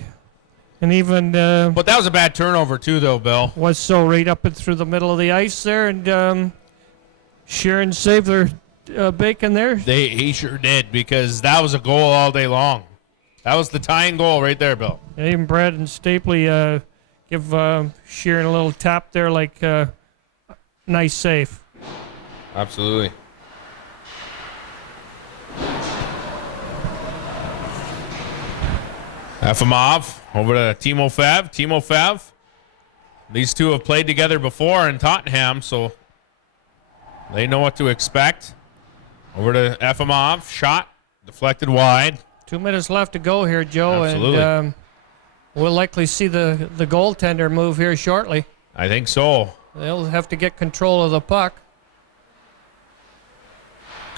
And even... but that was a bad turnover too, though, Bill. Was so right up and through the middle of the ice there. And Sharon saved their bacon there. He sure did, because that was a goal all day long. That was the tying goal right there, Bill. And even Brad and Stapley give Sharon a little tap there, like nice save. Absolutely. Efimov over to Timofev. Timofev. These two have played together before in Tottenham, so they know what to expect. Over to Efimov. Shot. Deflected wide. 2 minutes left to go here, Joe. Absolutely. And we'll likely see the goaltender move here shortly. I think so. They'll have to get control of the puck.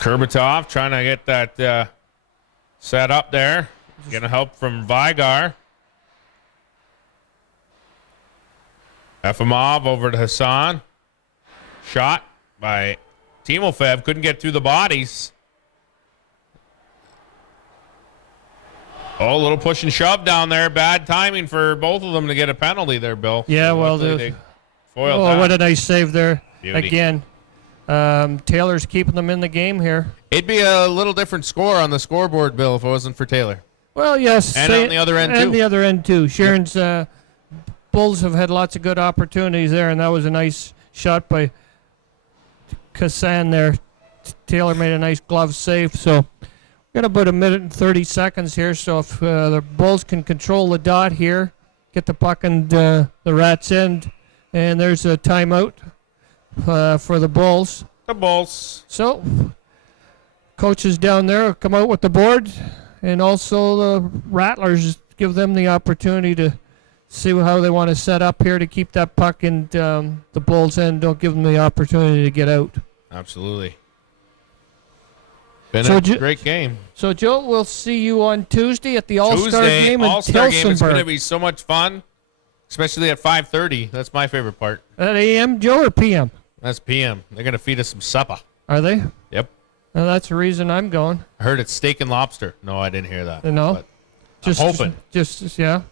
Kurbatov trying to get that set up there. Getting help from Vigar. Efimov over to Hassan. Shot by Timofev. Couldn't get through the bodies. Oh, a little push and shove down there. Bad timing for both of them to get a penalty there, Bill. Yeah, so well, foiled that. what a nice save there. Beauty. Again. Taylor's keeping them in the game here. It'd be a little different score on the scoreboard, Bill, if it wasn't for Taylor. Well, yes. And on the other end, too. And the other end, too. Sharon's Bulls have had lots of good opportunities there, and that was a nice shot by Kassan there. Taylor made a nice glove save. So we've got about 1 minute and 30 seconds here. So if the Bulls can control the dot here, get the puck in the Rats' end, and there's a timeout for the Bulls. The Bulls. So coaches down there come out with the board, and also the Rattlers give them the opportunity to see how they want to set up here to keep that puck in the Bulls' end. Don't give them the opportunity to get out. Absolutely. Been So a great game. So, Joe, we'll see you on Tuesday at the All-Star game in All-Star game. It's going to Tilsonburg. be so much fun, especially at 5:30. That's my favorite part. At AM, Joe, or PM? That's PM. They're going to feed us some supper. Are they? Yep. Well, that's the reason I'm going. I heard it's steak and lobster. No, I didn't hear that. No? But I'm hoping. Yeah.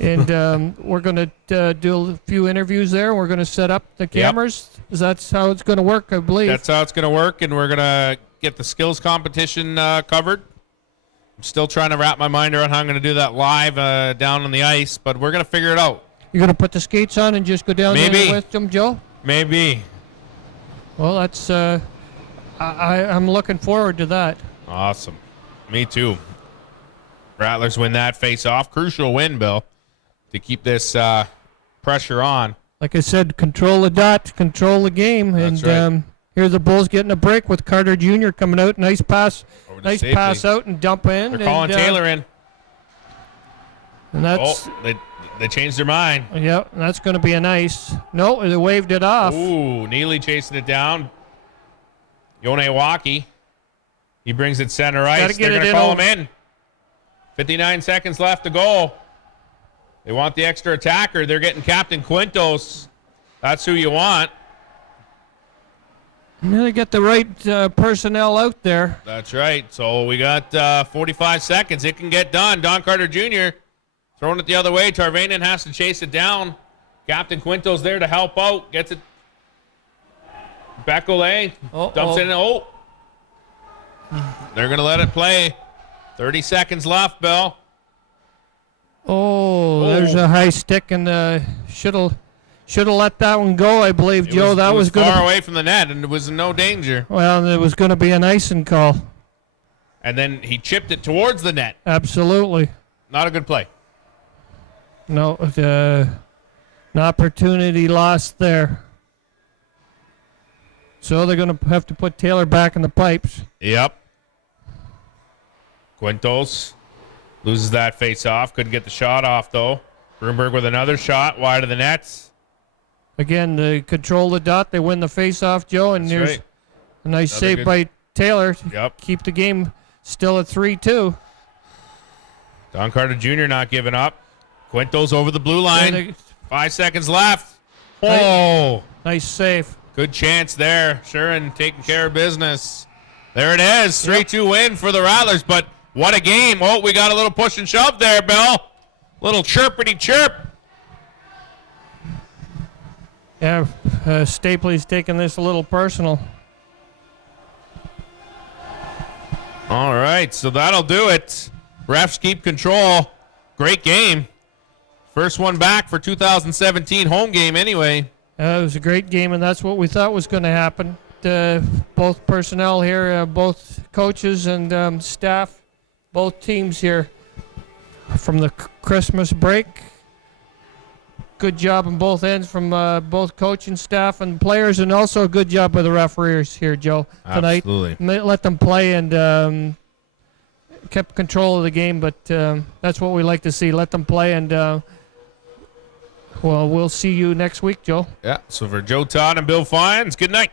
And we're going to do a few interviews there. We're going to set up the cameras. That's how it's going to work, I believe. That's how it's going to work, and we're going to get the skills competition covered. I'm still trying to wrap my mind around how I'm going to do that live down on the ice, but we're going to figure it out. You're going to put the skates on and just go down there with them, Joe? Maybe. Well, that's I'm looking forward to that. Awesome. Me too. Rattlers win that face-off. Crucial win, Bill, to keep this pressure on. Like I said, control the dot, control the game. That's and right. Here's the Bulls getting a break with Carter Jr. coming out. Nice pass. Pass out and dump in. They're calling Taylor in. And that's... Oh, they changed their mind. Yep, and that's going to be a nice... No, they waved it off. Ooh, Neely chasing it down. Yone Waki. He brings it center ice. They're going to call him in. 59 seconds left to go. They want the extra attacker. They're getting Captain Quintos. That's who you want. They get the right personnel out there. That's right. So we got 45 seconds. It can get done. Don Carter Jr. throwing it the other way. Tarvanen has to chase it down. Captain Quintos there to help out. Gets it. Bekele dumps it in. Oh. They're going to let it play. 30 seconds left, Bill. Oh, there's a high stick, and should have let that one go, I believe, Joe. That was good. Far away from the net, and it was in no danger. Well, it was going to be an icing call. And then he chipped it towards the net. Absolutely. Not a good play. No, an opportunity lost there. So they're going to have to put Taylor back in the pipes. Yep. Quintos loses that face-off. Couldn't get the shot off, though. Broomberg with another shot wide of the nets. Again, they control the dot. They win the face-off, Joe, and there's a nice save by Taylor. Yep. Keep the game still at 3-2. Don Carter Jr. not giving up. Quintos over the blue line. 5 seconds left. Oh. Nice save. Good chance there. Shuren taking care of business. There it is. 3-2 win for the Rattlers, but what a game. Oh, we got a little push and shove there, Bill. Little chirpity chirp. Yeah, Stapley's taking this a little personal. All right, so that'll do it. Refs keep control. Great game. First one back for 2017 home game anyway. It was a great game, and that's what we thought was going to happen. Both personnel here, both coaches and staff, both teams here from the Christmas break. Good job on both ends from both coaching staff and players, and also a good job by the referees here, Joe, tonight. Absolutely. Let them play and kept control of the game, but that's what we like to see. Let them play, and well, we'll see you next week, Joe. Yeah, so for Joe Todd and Bill Fines, good night.